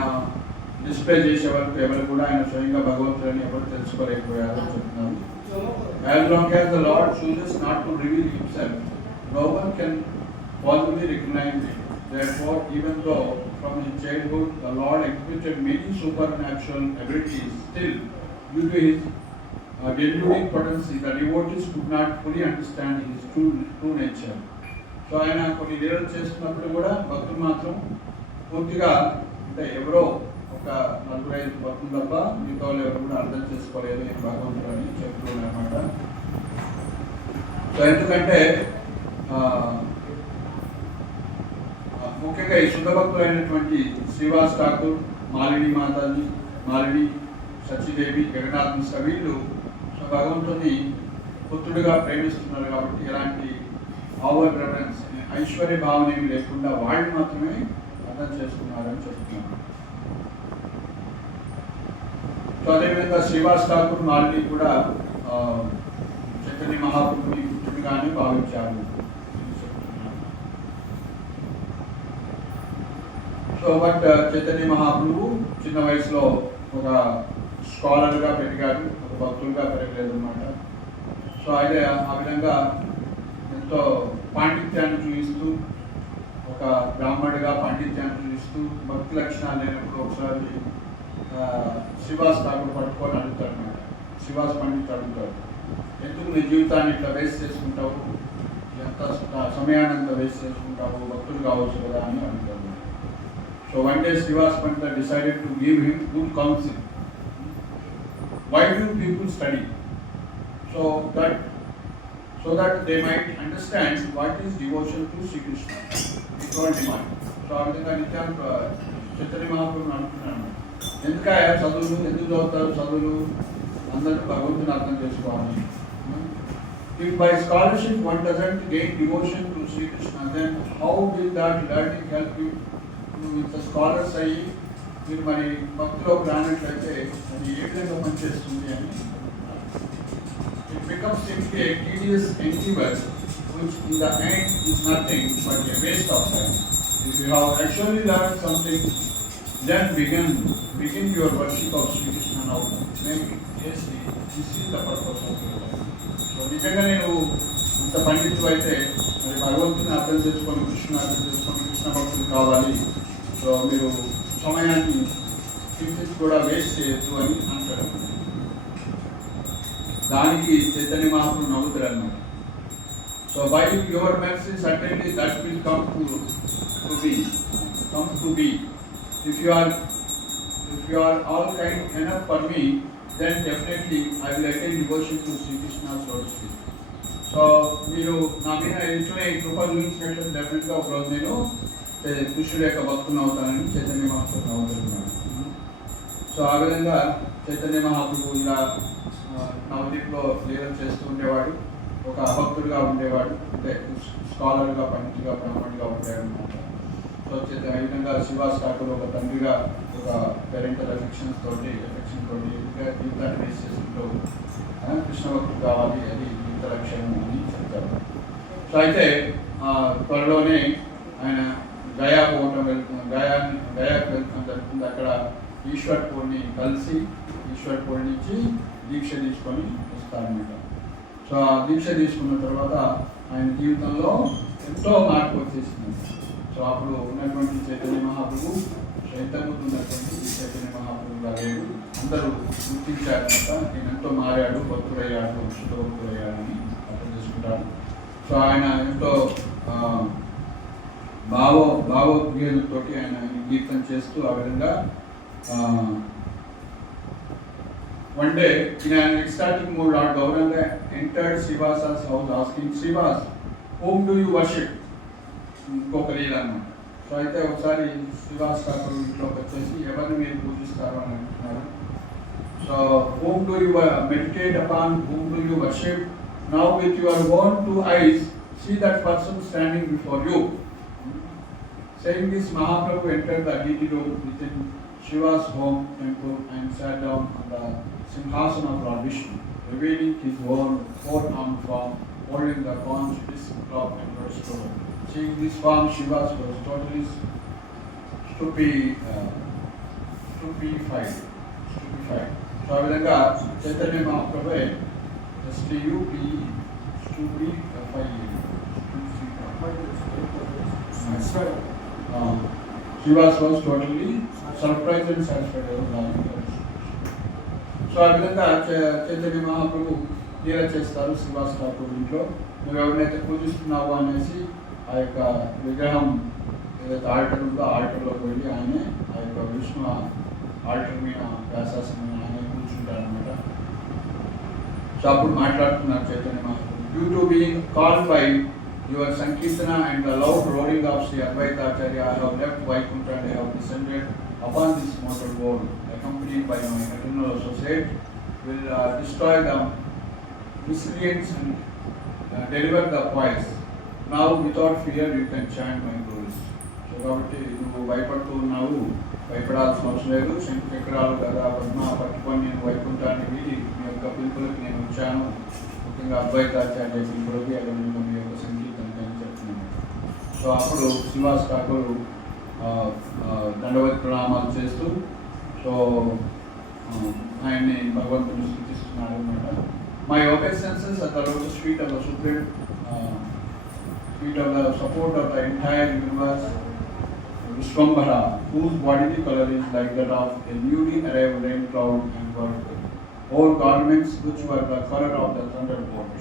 డిస్ప్లే చేసే వరకు ఎవరు కూడా ఆయన స్వయంగా భగవంతుడని ఎవరు తెలుసుకోలేకపోయారు చెప్తున్నారు. As long as the Lord chooses not to reveal himself, no one can possibly recognize him. Therefore, even though from his childhood the Lord exhibited many supernatural abilities, still due to his deluding potency, the devotees could not fully understand his true nature. So ఆయన కొన్ని లీలలు చేస్తున్నప్పుడు కూడా భక్తులు మాత్రం పూర్తిగా అంటే ఎవరో ఒక 4-5 భక్తులు తప్ప మిగతా వాళ్ళు ఎవరు కూడా అర్థం చేసుకోలేదు ఈ భగవంతుడు అని చెప్తున్నాను అనమాట. సో ఎందుకంటే ముఖ్యంగా ఈ శుద్ధ భక్తులు అయినటువంటి శ్రీవాస్ ఠాకూర్, మాలిని మాతాజీ, మాలిని సచీదేవి, జగన్నాథ్ మిశ్ర వీళ్ళు భగవంతుని పుత్రుడిగా ప్రేమిస్తున్నారు కాబట్టి ఎలాంటి ఓవర్ రెఫరెన్స్ ఐశ్వర్య భావన ఏమి లేకుండా వాళ్ళు మాత్రమే అర్థం చేసుకున్నారని చెప్తున్నారు. సో అదేవిధంగా శ్రీవాస్ ఠాకూర్, మాలిని కూడా చైతన్య మహాప్రభుని పుత్రుడిగానే భావించారు. సో బట్ చైతన్య మహాప్రభు చిన్న వయసులో ఒక స్కాలర్గా పెరిగారు, ఒక భక్తులుగా పెరగలేదు అన్నమాట. సో అయితే ఆ విధంగా ఎంతో పాండిత్యాన్ని చూపిస్తూ ఒక బ్రాహ్మణుడిగా పాండిత్యాన్ని చూపిస్తూ భక్తి లక్షణాలు లేనప్పుడు ఒకసారి శ్రీవాస్ ఠాకూర్ పట్టుకొని అడుగుతాడు అన్నమాట. శ్రీవాస్ పండిత్ అడుగుతాడు, ఎందుకు నీ జీవితాన్ని ఇట్లా వేస్ట్ చేసుకుంటావు, ఎంత సమయానంత వేస్ట్ చేసుకుంటావు, భక్తులు కావచ్చు కదా అని అడుగుతాడు. So one day Srivas Pandit decided to give him good counsel. Why do people study? So so that they might understand what is devotion to Sri Krishna. ఇటువంటి మాట. సో ఆ విధంగా నిత్యాన్ని చైతన్య మహాప్రభుని అంటున్నాను, ఎందుకయ్యా చదువులు, ఎందుకు చదువుతారు చదువులు, అందరూ భగవంతుని అర్థం చేసుకోవాలి. If by scholarship one doesn't gain devotion to Sri Krishna, then how will that learning help you? ఇంత స్కాలర్స్ అయ్యి మీరు మరి భక్తిలో రానట్లయితే అది ఏ విధంగా పనిచేస్తుంది అని. It becomes simply a tedious endeavor which in the end is nothing but a waste of time. If you have actually learned something, then begin your worship of Sri Krishna now. Make it tasty. This is the purpose of your life. So నిజంగా నేను అంత పండితుడు అయితే మరి భగవంతుని అర్థం చేసుకొని, కృష్ణుని అర్థం చేసుకొని కృష్ణ భక్తులు కావాలి. సో మీరు సమయాన్ని కించిత్ కూడా వేస్ట్ చేయొద్దు అని అంటారు. దానికి చైతన్య మహాప్రభు నవ్వుతారు అన్నమాట. So by your mercy certainly that will come to be. If you are all kind enough for me, then definitely I will attain devotion to Sri Krishna's lotus. So మీరు నా మీద ఇచ్చిన ఈ కృప చూపించినట్లయితే డెఫినెట్గా ఒకరోజు నేను కృష్ణుడు యొక్క భక్తుని అవుతానని చైతన్య మహాప్రభు అవుతున్నాను. సో ఆ విధంగా చైతన్య మహాప్రభు ఇలా నవదీప్లో లీలలు చేస్తూ ఉండేవాడు. ఒక భక్తుడిగా ఉండేవాడు, అంటే స్కాలర్గా, పండితుడిగా, బ్రాహ్మణుడిగా ఉండేవాడు అనమాట. సో ఈ విధంగా శ్రీవాస్ ఠాకూర్ ఒక తండ్రిగా ఒక పేరెంటల్ ఎఫెక్షన్ తోటి జీవితాన్ని వేస్ట్ చేసుకుంటూ కృష్ణ భక్తుడు కావాలి, అది జీవిత లక్ష్యం అని చెప్తారు. సో అయితే త్వరలోనే ఆయన గయాకు వెళ్తాం జరుగుతుంది. అక్కడ ఈశ్వర్పూర్ని కలిసి ఈశ్వర్పూర్ నుంచి దీక్ష తీసుకొని వస్తారనమాట. సో ఆ దీక్ష తీసుకున్న తర్వాత ఆయన జీవితంలో ఎంతో మార్పు వచ్చేసింది. సో అప్పుడు ఉన్నటువంటి చైతన్య మహాప్రభు ఎంతమంది ఉన్నటువంటి చైతన్య మహాప్రభు లేడు, అందరూ గుర్తించారనమాట. నేను ఎంతో మారాడు, భక్తుడయ్యాడు, శుద్ధభక్తుడయ్యాడని అర్థం చేసుకుంటారు. సో ఆయన ఎంతో భావోద్వేగంతో ఆయన గీతం చేస్తూ ఆ విధంగా one day in an ecstatic mood, Lord Gauranga entered Srivasa's house asking, Srivas, whom do you worship? ఇంకొక లీల అన్నమాట. సో అయితే ఒకసారి శ్రీవాస్ ఠాకూర్ ఇంట్లోకి వచ్చేసి ఎవరిని మీరు పూజిస్తారు అని అంటున్నారు. So whom do you meditate upon, whom do you worship? Now with your own two eyes see that person standing before you. Saying this, Mahaprabhu entered the deity room within Shiva's home temple and sat down on the Simhasana of Lord Vishnu, revealing his own four-armed form, holding the conch, disc, club and stone. Seeing this form, Shiva was totally stupefied. So ఆ విధంగా Chaitanya Mahaprabhu Shiva was totally surprised and satisfied. So ఆ విధంగా చైతన్య మహాప్రభు లీల చేస్తారు శ్రీవాస్ ఠాకూర్ ఇంట్లో. నువ్వు ఎవరినైతే పూజిస్తున్నావో అనేసి ఆ యొక్క విగ్రహం ఏదైతే ఆల్టర్ ఉందో ఆల్టర్లోకి వెళ్ళి ఆయనే ఆ యొక్క విష్ణు ఆల్టర్ మీద వ్యాసాసనం ఆయనే కూర్చుంటారనమాట. సో అప్పుడు మాట్లాడుతున్నారు Chaitanya Mahaprabhu, due to being called by your Sankirtana and the loud roaring of Sri Advaita Acharya, I have left Vaikuntha and I have descended upon this mortal world, accompanied by my eternal associate, will destroy the miscreants and deliver the pious. Now without fear you can chant my glories. So కాబట్టి నువ్వు భయపడుతూ ఉన్నావు, భయపడాల్సిన అవసరం లేదు. శంకు చక్రాలు కదా పద్మ పట్టుకొని నేను వైకుంఠాన్ని వీడి మీ యొక్క పిలుపులకు నేను వచ్చాను. ముఖ్యంగా అద్వైతాచార్య పిలుపులకి అక్కడ మీ యొక్క సంగీతానికి అని చెప్తున్నాను. సో అప్పుడు శ్రీవాస్ ఠాకూర్ దండవత్ ప్రణామాలు చేస్తూ సో ఆయన్ని భగవంతుని స్థుతిస్తున్నారు అనమాట. My obeisances at the lotus feet of the supreme feet of the support of the entire universe, Vishwambara, whose bodily color is like that of a newly arrived rain cloud and wore garments which were the color of the thunderbolt.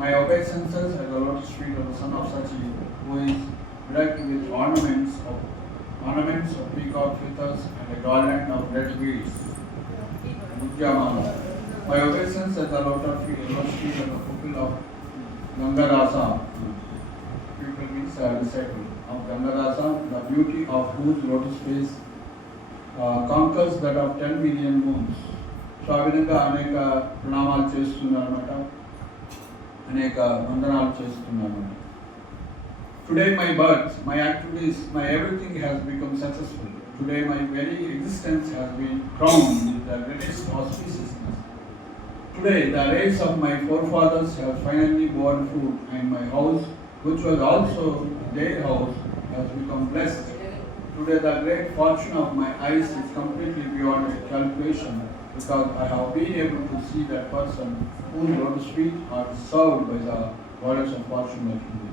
My obeisances at the lotus feet of the son of Sachi, who is bedecked with ornaments of peacock feathers and a garland of red beads. My obeisance at the lotus feet of the pupil of Gangadasa. People means disciple of Gangadasa, the beauty of whose lotus face conquers that of 10 million moons. So ఆ విధంగా అనేక ప్రణామాలు చేస్తున్నారన్నమాట, అనేక వందనాలు చేస్తున్నారన్నమాట. Today my birth, my activities, my everything has become successful. Today my very existence has been crowned with the greatest auspiciousness. Today the race of my forefathers have finally borne fruit, and my house, which was also their house, has become blessed. Today the great fortune of my eyes is completely beyond calculation, because I have been able to see that person whose lotus feet are served by the goddess of fortune, Lakshmi.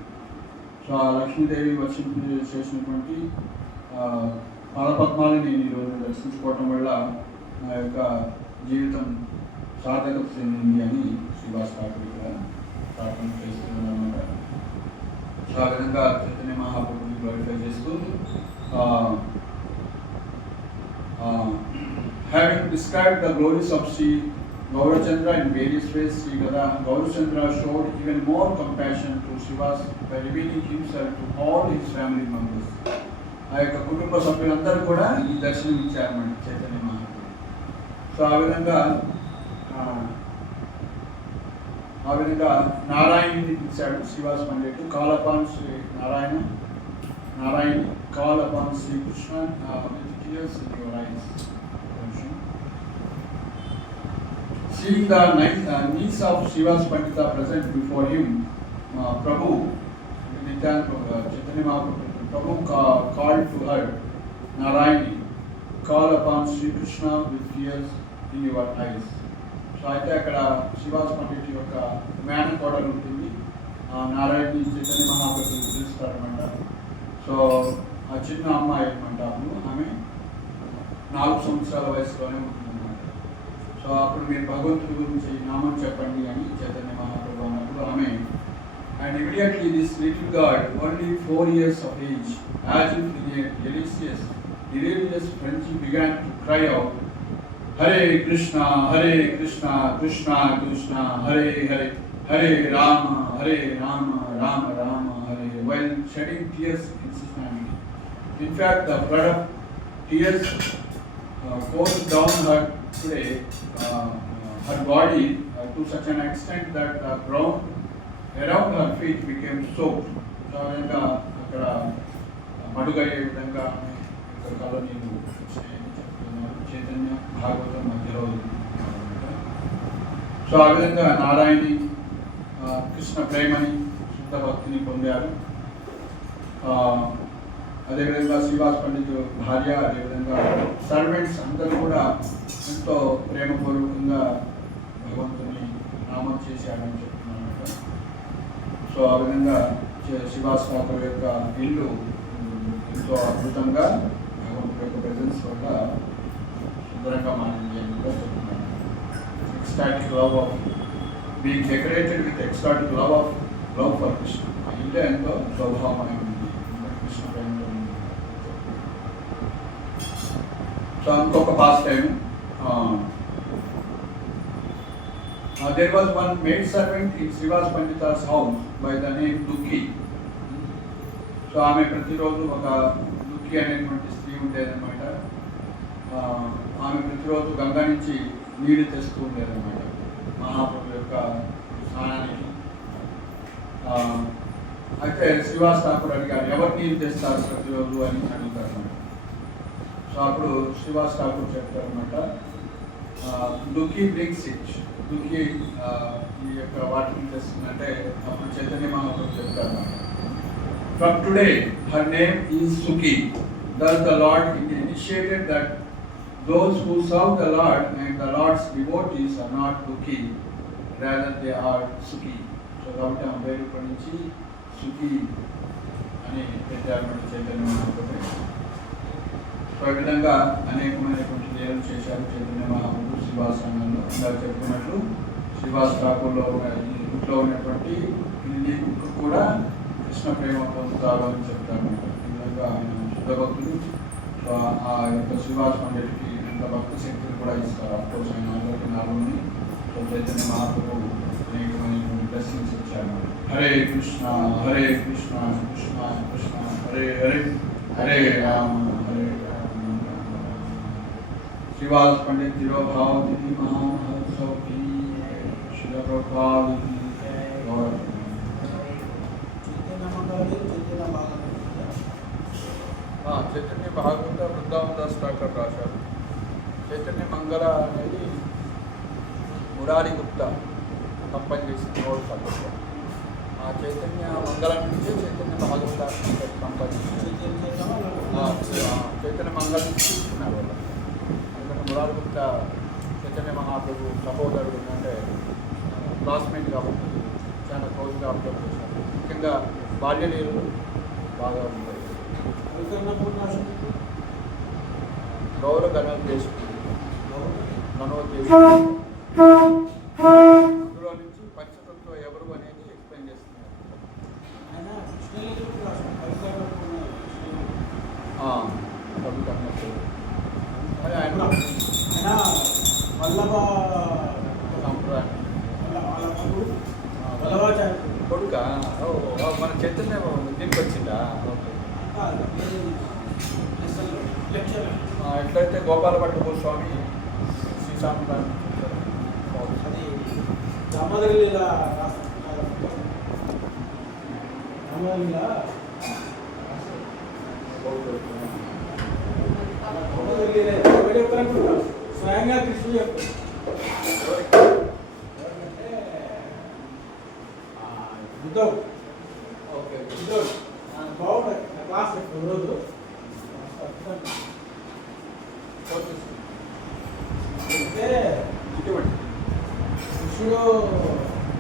So ఆ లక్ష్మీదేవి వచ్చి చేసినటువంటి పాదపద్మాలని నేను ఈరోజు దర్శించుకోవటం వల్ల నా యొక్క జీవితం సార్థకత చెందింది అని శ్రీవాస్ ఠాకూర్ ఇక్కడ ప్రార్థన చేస్తున్నాను అన్నమాట. సో ఆ విధంగా చైతన్య మహాప్రభుని గ్లోరిఫై చేస్తూ having described the glories of Sri Gaurachandra in various ways, Sri Gaurachandra showed even more compassion to Srivas by revealing himself to all his family members. ఆ యొక్క కుటుంబ సభ్యులందరూ కూడా ఈ దర్శనం ఇచ్చారన్నమాట చైతన్య మహాప్రభు. సో ఆ విధంగా నారాయణుని పిలిచాడు Srivas Pandit. Call upon Shri Narayana call upon Shri Krishna with tears in your eyes. Seeing the niece of Srivas Pandita present before him, Prabhu, Chaitanya Mahaprabhu called to her, Narayani, call upon Sri Krishna with tears in your eyes. So అయితే అక్కడ శ్రీవాస్ పండిట్ యొక్క మేనకోడలు ఉంటుంది, నారాయణని Chaitanya మహాప్రభుని పిలుస్తారనమాట. So ఆ చిన్న అమ్మాయి అనమాట, ఆమె 4 సంవత్సరాల వయసులోనే ఉంటుందన్నమాట. సో అప్పుడు మీరు భగవంతుడి గురించి నామం చెప్పండి అని చైతన్య మహాప్రభు అన్నప్పుడు ఆమె, and immediately this little girl, only 4 years of age, as if in a delirious frenzy, began to cry out, Hare Krishna, Krishna Krishna, Hare Hare, Hare Rama, Rama Rama, Hare, while shedding tears incessantly. In fact, the flood of tears coursed down her body to such an extent that the ground around her feet became soaked. So విధంగా అక్కడ మడుగయ్యే విధంగా కళ్ళ నీళ్ళు చెప్తున్నారు చైతన్య భాగవతం మధ్యలో. So ఆ విధంగా నారాయణి కృష్ణ ప్రేమని శుద్ధ భక్తిని పొందారు. అదేవిధంగా శ్రీవాస్ పండిత్ భార్య, అదేవిధంగా సర్వెంట్స్ అందరూ కూడా ఎంతో ప్రేమపూర్వకంగా భగవంతుని నామం చేశాడని చెప్తున్నాను. సో ఆ విధంగా శ్రీవాస్ ఠాకూర్ యొక్క ఇల్లు ఎంతో అద్భుతంగా భగవంతుడి యొక్క ప్రెజెన్స్ వల్ల సుందరంగా మారింది అని కూడా చెప్తున్నాను. Ecstatic love of being decorated with ecstatic love for Krishna. ఆ ఇల్లు ఎంతో శోభామయం ఉంది కృష్ణ ప్రేమలో. సో ఇంకొక past time, there was one maid servant in Srivas Pandita's house by the name Dukhi. So ఆమె ప్రతిరోజు ఒక దుఃఖి అనేటువంటి స్త్రీ ఉండేదన్నమాట. ఆమె ప్రతిరోజు గంగా నుంచి నీళ్ళు తెస్తూ ఉండేదన్నమాట మహాప్రభు యొక్క స్నానానికి. అయితే శ్రీవాస్ ఠాకూర్ అడిగారు, ఎవరు నీళ్ళు తెస్తారు ప్రతిరోజు అని అడుగుతారు అన్నమాట. సో అప్పుడు శ్రీవాస్ ఠాకూర్ చెప్తారన్నమాట, దుఃఖి బ్రింగ్స్ ఇట్. దుఃఖి ఈ యొక్క వాటిని తెస్తుందంటే అప్పుడు చైతన్య మహాప్రభు చెప్తారు, from today her name is Sukhi. Thus the Lord initiated that those who serve the Lord and the Lord's devotees are not Dukhi, rather they are Sukhi. So కాబట్టి ఆ పేరు ఇప్పటి నుంచి సుఖి అని పెట్టారు చైతన్య మహాప్రభు. సో ఈ విధంగా అనేకమైనటువంటి లీలలు చేశారు చైతన్య మహాప్రభు శ్రీవాస్ సంఘంలో. ఇందాక చెప్పుకున్నట్లు శ్రీవాస్ ఠాకూర్లో ఇంట్లో ఉన్నటువంటి కుక్క కూడా కృష్ణ ప్రేమ పొందుతారు అని చెప్తారు. ఈ విధంగా ఆయన శుద్ధ భక్తులు. సో ఆ యొక్క శ్రీవాస్ పండిట్కి అంత భక్తి శక్తిని కూడా ఇస్తారు. అఫ్కోర్స్ ఆయన అందరికీ నాలుగుని. సో చైతన్య మహాప్రభు అనేకమైనటువంటి బ్లెస్సింగ్స్ ఇచ్చాను. హరే కృష్ణ కృష్ణ కృష్ణ హరే హరే హరే రామ హరే రామ. श्रीवास पंडित तिरोभाव दीदी महामहोत्सव की श्री प्रभुपाद చైతన్య భాగవత బృందావన్ దాస్ ఠాకర్ రాశారు. చైతన్య మంగళ అనేది మురారి గుప్తా కంపెనీ చేసిన రోడ్ సభ్యులు. ఆ చైతన్య మంగళం నుంచే చైతన్య భాగవత కంపెనీ చైతన్య మంగళం నుంచి తీసుకున్నారు వాళ్ళు. ఎందుకంటే మురారి గుప్తా చైతన్య మహాప్రభు సహోదరుడు అంటే క్లాస్మేట్ కాబట్టి చాలా క్లోజ్గా అబ్జర్వ్ చేశారు. ముఖ్యంగా బాల్యలీలు బాగా ఉంటాయి. గౌరవ గణోద్దేశం అందులో నుంచి పంచతత్వ ఎవరు అనేది ఎక్స్ప్లెయిన్ చేస్తున్నారు. ఆయన కొడుక మన చైతన్య దీనికి వచ్చిందా? ఎట్లయితే గోపాలభట్ట గోస్వామి శ్రీశాంత స్వయంగా కృష్ణుడు చెప్తాడు. బాగుంటుంది క్లాస్ రోజు అంటే కృష్ణుడు